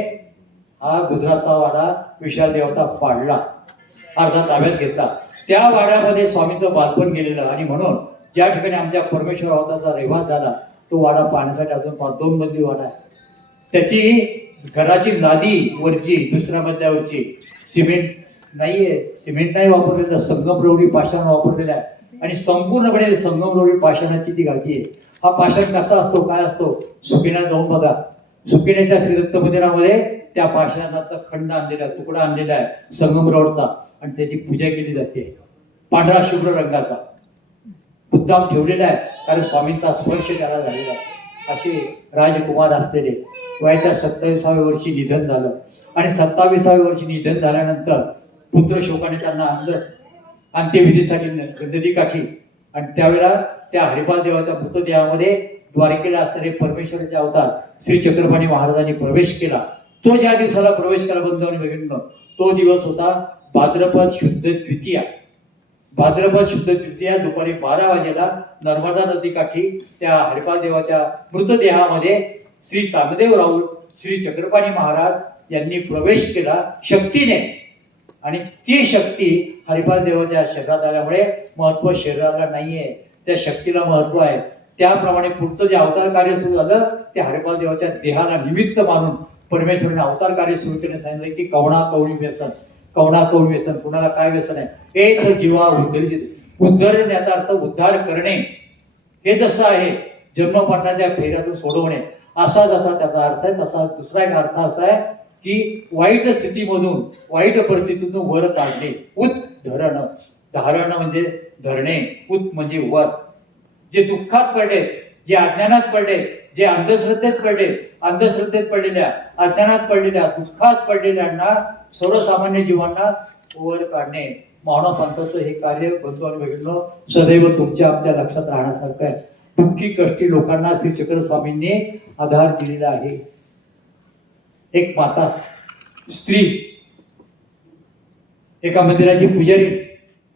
हा गुजरातचा वाडा विशाल देवाचा पाडला, अर्धा ताब्यात घेतला. त्या वाड्यामध्ये स्वामींचं बालपण गेलेलं आणि म्हणून ज्या ठिकाणी आमच्या परमेश्वर अवताराचा रहिवास झाला तो वाडा पाहण्यासाठी अजून 2 मजली वाडा आहे. त्याची घराची लादी वरची, दुसऱ्या मजल्यावरची सिमेंट नाहीये, सिमेंट नाही वापरलेलं, संगमरवरी पाषाण वापरलेलं आहे आणि संपूर्णपणे संगमरवरी पाषाणाची ती गादी आहे. हा पाषाण कसा असतो, काय असतो, सुकिना जाऊन बघा. सुकिन्याच्या श्रीदत्त मंदिरामध्ये त्या पाषाणाचा खंड आणलेला, तुकडा आणलेला आहे संगमरवरचा आणि त्याची पूजा केली जाते. पांढरा शुभ्र रंगाचा मुद्दाम ठेवलेला आहे कारण स्वामींचा स्पर्श त्याला झालेला आहे. असे राजकुमार असलेले वयाच्या 27व्या वर्षी निधन झालं आणि 27व्या वर्षी निधन झाल्यानंतर पुत्र शोकाने त्यांना आणलं अंत्यविधीसाठी नदीकाठी. आणि त्यावेळेला त्या हरिपाल देवाच्या मृतदेहामध्ये द्वारकेला असणारे परमेश्वराचे अवतार श्री चक्रपाणी महाराजांनी प्रवेश केला. तो ज्या दिवसाला प्रवेश केला बंधूंनी बघितलं, तो दिवस होता भाद्रपद शुद्ध द्वितीया. भाद्रपद शुद्ध तृतीया दुपारी 12 वाजेला नर्मदा नदीकाठी त्या हरिपाल देवाच्या मृतदेहामध्ये श्री चांगदेव राऊळ श्री चक्रपाणी महाराज यांनी प्रवेश केला शक्तीने. आणि ती शक्ती हरिपाल देवाच्या शरीरात आल्यामुळे महत्व शरीराला नाहीये, त्या शक्तीला महत्व आहे. त्याप्रमाणे पुढचं जे अवतार कार्य सुरू झालं ते हरिपाल देवाच्या देहाला निमित्त मानून परमेश्वराने अवतार कार्य सुरू केले. सांगितलं की कवणा कवणी व्यसन, कवणा कवणी व्यसन, कुणाला काय व्यसन आहे, एक जीवा उद्धरी. उद्धरण्याचा अर्थ उद्धार करणे. हे जसं आहे जन्ममरणाच्या फेऱ्यातून सोडवणे, असा जसा त्याचा अर्थ आहे तसा दुसरा एक अर्थ असा आहे की वाईट स्थितीमधून, वाईट परिस्थितीतून वर काढणे. उद्धरण, धारण म्हणजे धरणे, उत म्हणजे वर. जे दुःखात पडले जे अज्ञानात पडले, जे अंधश्रद्धेत पडलेल्या, अज्ञानात पडलेल्या, दुःखात पडलेल्यांना, सर्वसामान्य जीवांना वर काढणे मानव पंथाचं हे कार्य बंधू आणि भगिनींनो सदैव तुमच्या आमच्या लक्षात राहण्यासारखं आहे. दुःखी कष्टी लोकांना श्री चक्र स्वामींनी आधार दिलेला आहे. एक माता स्त्री एका मंदिराची पुजारी,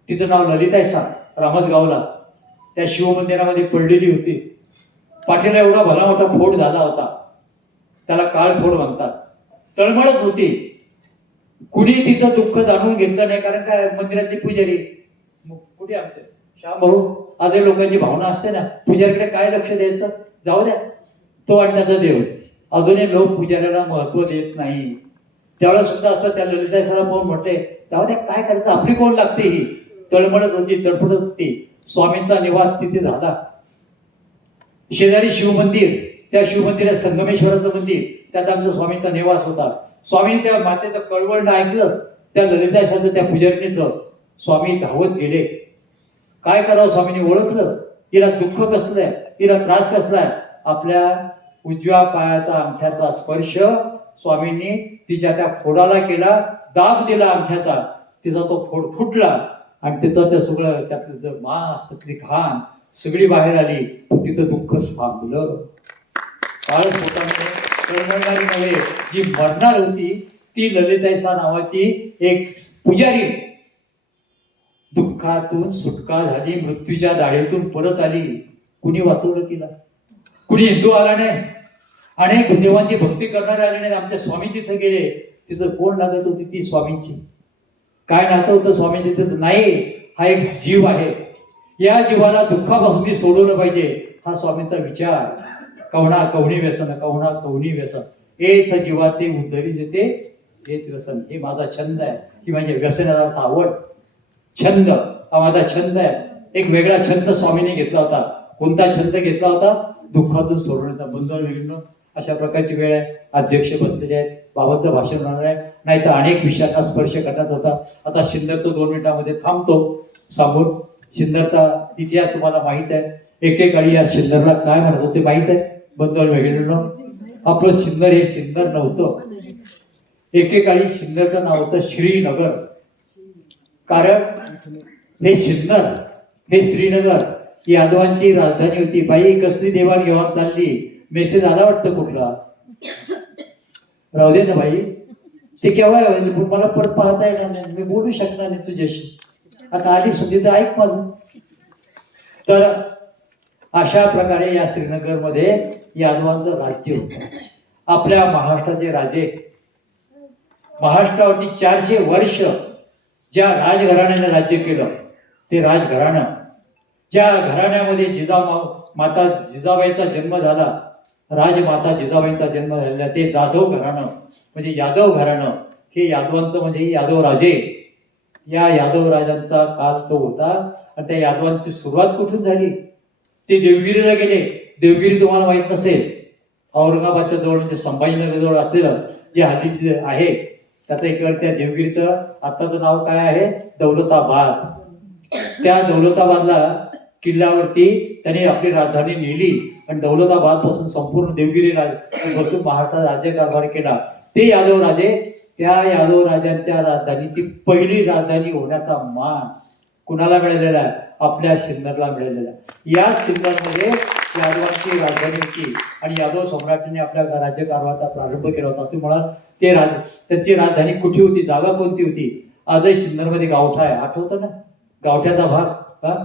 तिचं नाव ललिताई सा, रामसगावला त्या शिवमंदिरामध्ये पडलेली होती. पाठीला एवढा भला मोठा फोड झाला होता, त्याला काळ फोड म्हणतात. तळमळत होती. कुणी तिचं दुःख जाणून घेतलं नाही, कारण काय मंदिरातली पुजारी. कुठे आमचे श्याम भाऊ, आजही लोकांची भावना असते ना, पुजारीकडे काय लक्ष द्यायचं, जाऊ द्या, तो आणि त्याचा देव. अजूनही लोक पुजाऱ्याला महत्व देत नाही. त्यावेळेस सुद्धा असं त्या ललिताई सरांना पाहून म्हटले, जाऊ द्या, काय करायचं, आपली कोण लागते. ही तळमळत होती, तडफडत होती. स्वामींचा निवास तिथे झाला. शेजारी शिवमंदिर, त्या शिवमंदिरात संगमेश्वराचं मंदिर, त्यात आमचा स्वामींचा निवास होता. स्वामीने त्या मातेचं कळवळणं ऐकलं, त्या ललिताईचं, त्या पुजारिणीचं. स्वामी धावत गेले. काय करावं, स्वामींनी ओळखलं, हिला दुःख कसलंय, हिला त्रास कसलाय. आपल्या उजव्या पायाचा अंगठ्याचा स्पर्श स्वामींनी तिच्या त्या फोडाला केला, दाब दिला अंगठ्याचा. तिचा तो फोड फुटला आणि तिचं ते सगळं, त्यातलं जे मांस, त्यातली घाण सगळी बाहेर आली. तिचं दुःख थांबलं. काळच पोटामध्ये जी मरणार होती ती ललिताईसा नावाची एक पुजारी दुःखातून सुटका झाली, मृत्यूच्या दाढेतून परत आली. कुणी वाचवलं तिला? कुणी हिंदू आला नाही, अनेक देवांची भक्ती करणारे आले नाही. आमचे स्वामी तिथे गेले. तिचं कोण लागत होती? ती स्वामींची. काय नातं होतं स्वामींची? तिचं नाही, हा एक जीव आहे, या जीवाला दुःखापासून मी सोडवलं पाहिजे, हा स्वामींचा विचार. कवणा कवणी व्यसन, कवणा कवणी व्यसन, एथ जीवा ते उद्धरी देते हेच व्यसन. हे माझा छंद आहे, ही माझी व्यसनाचा आवड. छंद हा माझा छंद आहे. एक वेगळा छंद स्वामींनी घेतला होता. कोणता छंद घेतला होता? दुःखातून सोडवण्याचा. बंधू भगिनींनो, अशा प्रकारची वेळ आहे. अध्यक्ष बसलेले आहेत, बाबांचं भाषण होणार आहे, नाही तर अनेक विषयांना स्पर्श करण्याचा होता. आता सिन्नरचं 2 मिनिटांमध्ये थांबतो सांगून. सिन्नरचा इतिहास तुम्हाला माहित आहे. एकेकाळी या सिन्नरला काय म्हणत होते माहित आहे बंधू भगिनींनो? आपलं सिन्नर हे सिन्नर नव्हतं. एकेकाळी सिन्नरचं नाव होतं श्रीनगर. कारण हे सिन्नर, हे श्रीनगर यादवांची राजधानी होती. बाई कसली देवाणघेवाण चालली, मेसेज आला वाटतं कुठला, राहू दे ना बाई, ते केव्हा मला परत पाहता येणार नाही, मी बोलू शकणार नाही तुझ्याशी. आता आली सुद्धी तर ऐक माझं. तर अशा प्रकारे या श्रीनगरमध्ये यादवांचं राज्य होतं. आपल्या महाराष्ट्राचे राजे, महाराष्ट्रावरती 400 वर्ष ज्या राजघराण्याने राज्य केलं, ते राजघराणं, ज्या घराण्यामध्ये माता जिजाबाईचा जन्म झाला, राजमाता जिजाबाईंचा जन्म झालेला, ते जाधव घराणं म्हणजे यादव घराणं. हे यादवांचं म्हणजे यादव राजे. या यादव राजांचा काळ तो होता. आणि त्या यादवांची सुरुवात कुठून झाली? ते देवगिरीला गेले. देवगिरी तुम्हाला माहित नसेल, औरंगाबादच्या जवळ म्हणजे संभाजीनगर जवळ असलेलं जे हल्लीचे आहे, त्याचं एक वेळ त्या देवगिरीचं आत्ताचं नाव काय आहे? दौलताबाद. त्या दौलताबादला किल्ल्यावरती त्यांनी आपली राजधानी नेली आणि दौलताबाद पासून संपूर्ण देवगिरी बसून महाराष्ट्रात राज्यकारभार केला. ते यादव राजे, त्या यादव राजांच्या राजधानीची पहिली राजधानी होण्याचा मान कुणाला मिळालेला आहे? आपल्या सिन्नरला मिळालेला. या सिन्नरमध्ये यादवांची राजधानी होती आणि यादव सम्राटांनी आपल्या राज्यकारभाराचा प्रारंभ केला होता. तुम्हाला ते त्यांची राजधानी कुठे होती, जागा कोणती होती? आजही सिन्नरमध्ये गावठा आहे, आठवतं ना? गावठ्याचा भाग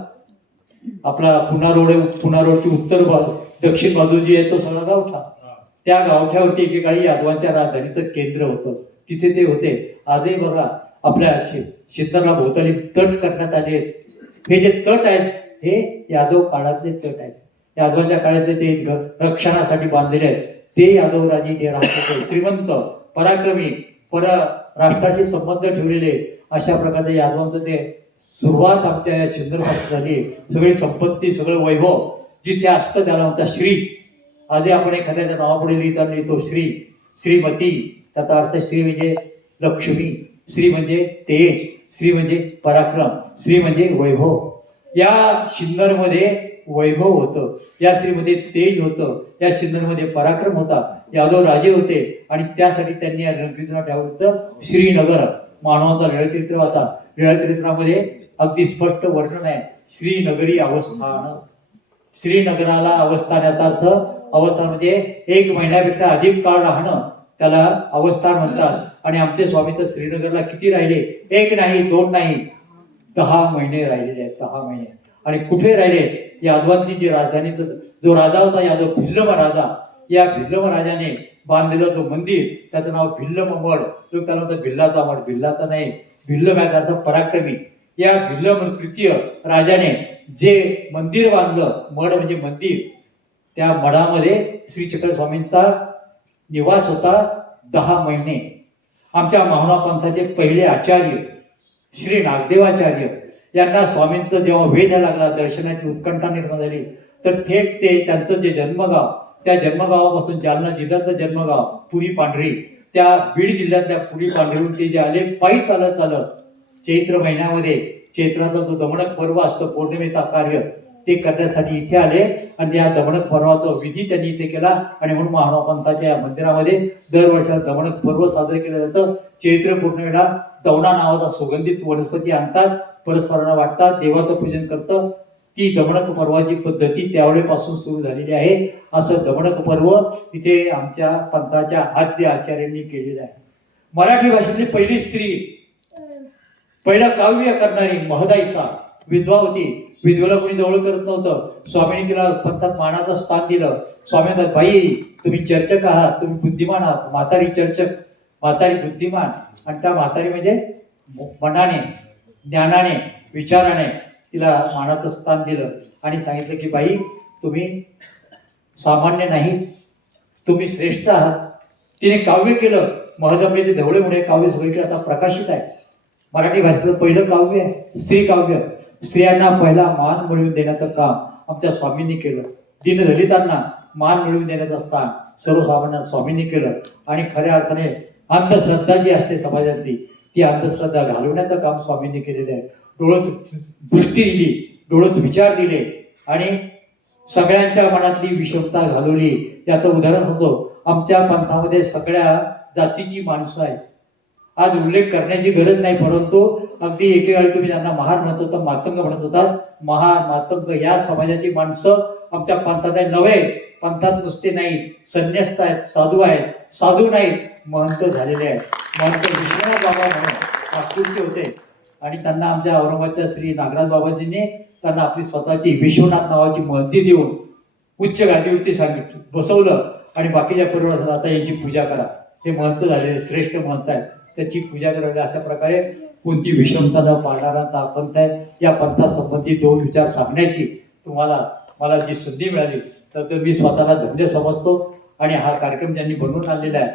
आपला पुणा रोडची उत्तर दक्षिण बाजू जी आहे तो सगळा गावठा. त्या गावठ्यावरती एकेकाळी यादवांच्या राजधानीचं केंद्र होतं. तिथे ते होते. आजही बघा आपल्या सिन्नरला भोवताली तट करण्यात आले आहेत. हे जे तट आहेत हे यादव काळातले तट आहेत. यादवांच्या काळातले ते रक्षणासाठी बांधलेले आहेत. ते यादव राजे ते राहत होते. श्रीमंत, पराक्रमी, राष्ट्राशी संबंध ठेवलेले, अशा प्रकारचे यादवांचं ते सुरुवात आमच्या या सिन्नरपासून झाली. सगळी संपत्ती, सगळं वैभव जिथे असतं त्याला म्हणतात श्री. आजही आपण एखाद्याच्या नावापुढे लिहिताना लिहितो श्री, श्रीमती. त्याचा अर्थ श्री म्हणजे लक्ष्मी, श्री म्हणजे तेज, श्री म्हणजे पराक्रम, श्री म्हणजे वैभव. या सिन्नरमध्ये वैभव होतं, या स्त्रीमध्ये तेज होतं, या सिन्नरमध्ये पराक्रम होता, यादव राजे होते आणि त्यासाठी त्यांनी या नगरीचं नाव ठेवलं होतं श्रीनगर. मानवाचा लीळाचरित्र वाचा, लीळाचरित्रामध्ये अगदी स्पष्ट वर्णन आहे, श्रीनगरी अवस्थान. श्रीनगराला अवस्थान याचा अर्थ, अवस्थान म्हणजे 1 महिन्यापेक्षा अधिक काळ राहणं, त्याला अवस्थान म्हणतात. आणि आमचे स्वामी तर श्रीनगरला किती राहिले? 1 नाही, 2 नाही, 10 महिने राहिलेले आहेत. 10 महिने. आणि कुठे राहिले? यादवांची जी राजधानीचं जो राजा होता यादव, भिल्लम राजा, या भिल्लम राजाने बांधलेलं जो मंदिर, त्याचं नाव भिल्लम मठ. लोक त्याला म्हणतात भिल्लाचा मठ. भिल्लाचा नाही, भिल्लम याचा अर्थ पराक्रमी. या भिल्लम तृतीय राजाने जे मंदिर बांधलं, मठ म्हणजे मंदिर, त्या मठामध्ये श्री चक्र स्वामींचा निवास होता 10 महिने. आमच्या महानुभाव पंथाचे पहिले आचार्य श्री नागदेवाचार्य यांना स्वामींचं जेव्हा वेध लागला, दर्शनाची उत्कंठा निर्माण झाली, तर थेट ते त्यांचं जे जन्मगाव, त्या जन्मगावापासून जालना जिल्ह्यातलं जन्मगाव पुरी पांढरी, त्या बीड जिल्ह्यातल्या पुरी पांढरीहून ते जे आले पायी चालत चालत चैत्र महिन्यामध्ये, चैत्राचा जो दमणक पर्व असतो पौर्णिमेचा कार्य, ते करण्यासाठी इथे आले आणि त्या दमणक पर्वाचा विधी त्यांनी इथे केला. आणि म्हणून महानुभाव पंथाच्या या मंदिरामध्ये दरवर्षी दमणक पर्व साजरे केलं जातं. चैत्र पौर्णिमेला दवणा नावाचा सुगंधित वनस्पती आणतात, परस्परांना वाटतात, देवाचं पूजन करतं. ती दमणक पर्वाची पद्धती त्यावेळेपासून सुरू झालेली आहे. असं दमणक पर्व इथे आमच्या पंथाच्या आद्य आचार्यांनी केलेलं आहे. मराठी भाषेतली पहिली स्त्री, पहिलं काव्य करणारी महदाईसा विधवा होती. विधवेला कोणी जवळ करत नव्हतं. स्वामींनी तिला पंथात मानाचं स्थान दिलं. स्वामी म्हणतात, बाई तुम्ही चर्चक आहात, तुम्ही बुद्धिमान आहात. म्हातारी चर्चक, म्हातारी बुद्धिमान. आणि त्या म्हातारी म्हणजे मनाने, ज्ञानाने, विचाराने तिला मानाचं स्थान दिलं आणि सांगितलं की बाई तुम्ही सामान्य नाही, तुम्ही श्रेष्ठ आहात. तिने काव्य केलं. महदंबेचे धवळेमुळे काव्य सगळीकडे आता प्रकाशित आहे. मराठी भाषेतलं पहिलं काव्य आहे स्त्री काव्य. स्त्रियांना पहिला मान मिळवून देण्याचं काम आमच्या स्वामींनी केलं. दीनदलितांना मान मिळवून देण्याचं स्थान सर्वसामान्य स्वामींनी केलं. आणि खऱ्या अर्थाने अंधश्रद्धा जी असते समाजातली, ती अंधश्रद्धा घालवण्याचं काम स्वामींनी केलेलं आहे. डोळस दृष्टी दिली, डोळस विचार दिले आणि सगळ्यांच्या मनातली विषमता घालवली. याचं उदाहरण सांगतो, आमच्या पंथामध्ये सगळ्या जातीची माणसं आहेत. आज उल्लेख करण्याची गरज नाही, परंतु अगदी एकेकाळी तुम्ही ज्यांना महार म्हणत होता, मातंग म्हणत होतात, महार मातंग या समाजाची माणसं आमच्या पंथात आहे. नव्हे, पंथात नुसते नाहीत, संन्यस्त आहेत, साधू आहेत, साधू नाहीत, महंत झालेले आहेत. महंत विश्वनाथ बाबा म्हणून नागपूरचे होते आणि त्यांना आमच्या औरंगाबादच्या श्री नागराज बाबाजींनी त्यांना आपली स्वतःची विश्वनाथ नावाची महंती देऊन उच्च गादीवरती सांगितलं, बसवलं आणि बाकीच्या परिवारात आता यांची पूजा करा. हे महंत झालेले श्रेष्ठ महंत आहेत, त्याची पूजा करावी. अशा प्रकारे कोणती विषमता न पाळणाराचा हा पंथ आहे. या पंथासंबंधी 2 विचार सांगण्याची मला जी संधी मिळाली तर मी स्वतःला धन्य समजतो. आणि हा कार्यक्रम ज्यांनी बनवून आणलेला आहे,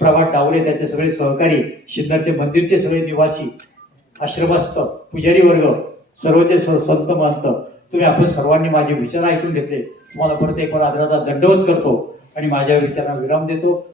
प्रभात डावले, त्याचे सगळे सहकारी, सिन्नरचे मंदिरचे सगळे निवासी, आश्रमस्थ, पुजारी वर्ग, सर्वचे संत महंत, तुम्ही आपण सर्वांनी माझे विचार ऐकून घेतले. तुम्हाला परत एक वेळा आदराचा दंडवत करतो आणि माझ्या विचारांना विराम देतो.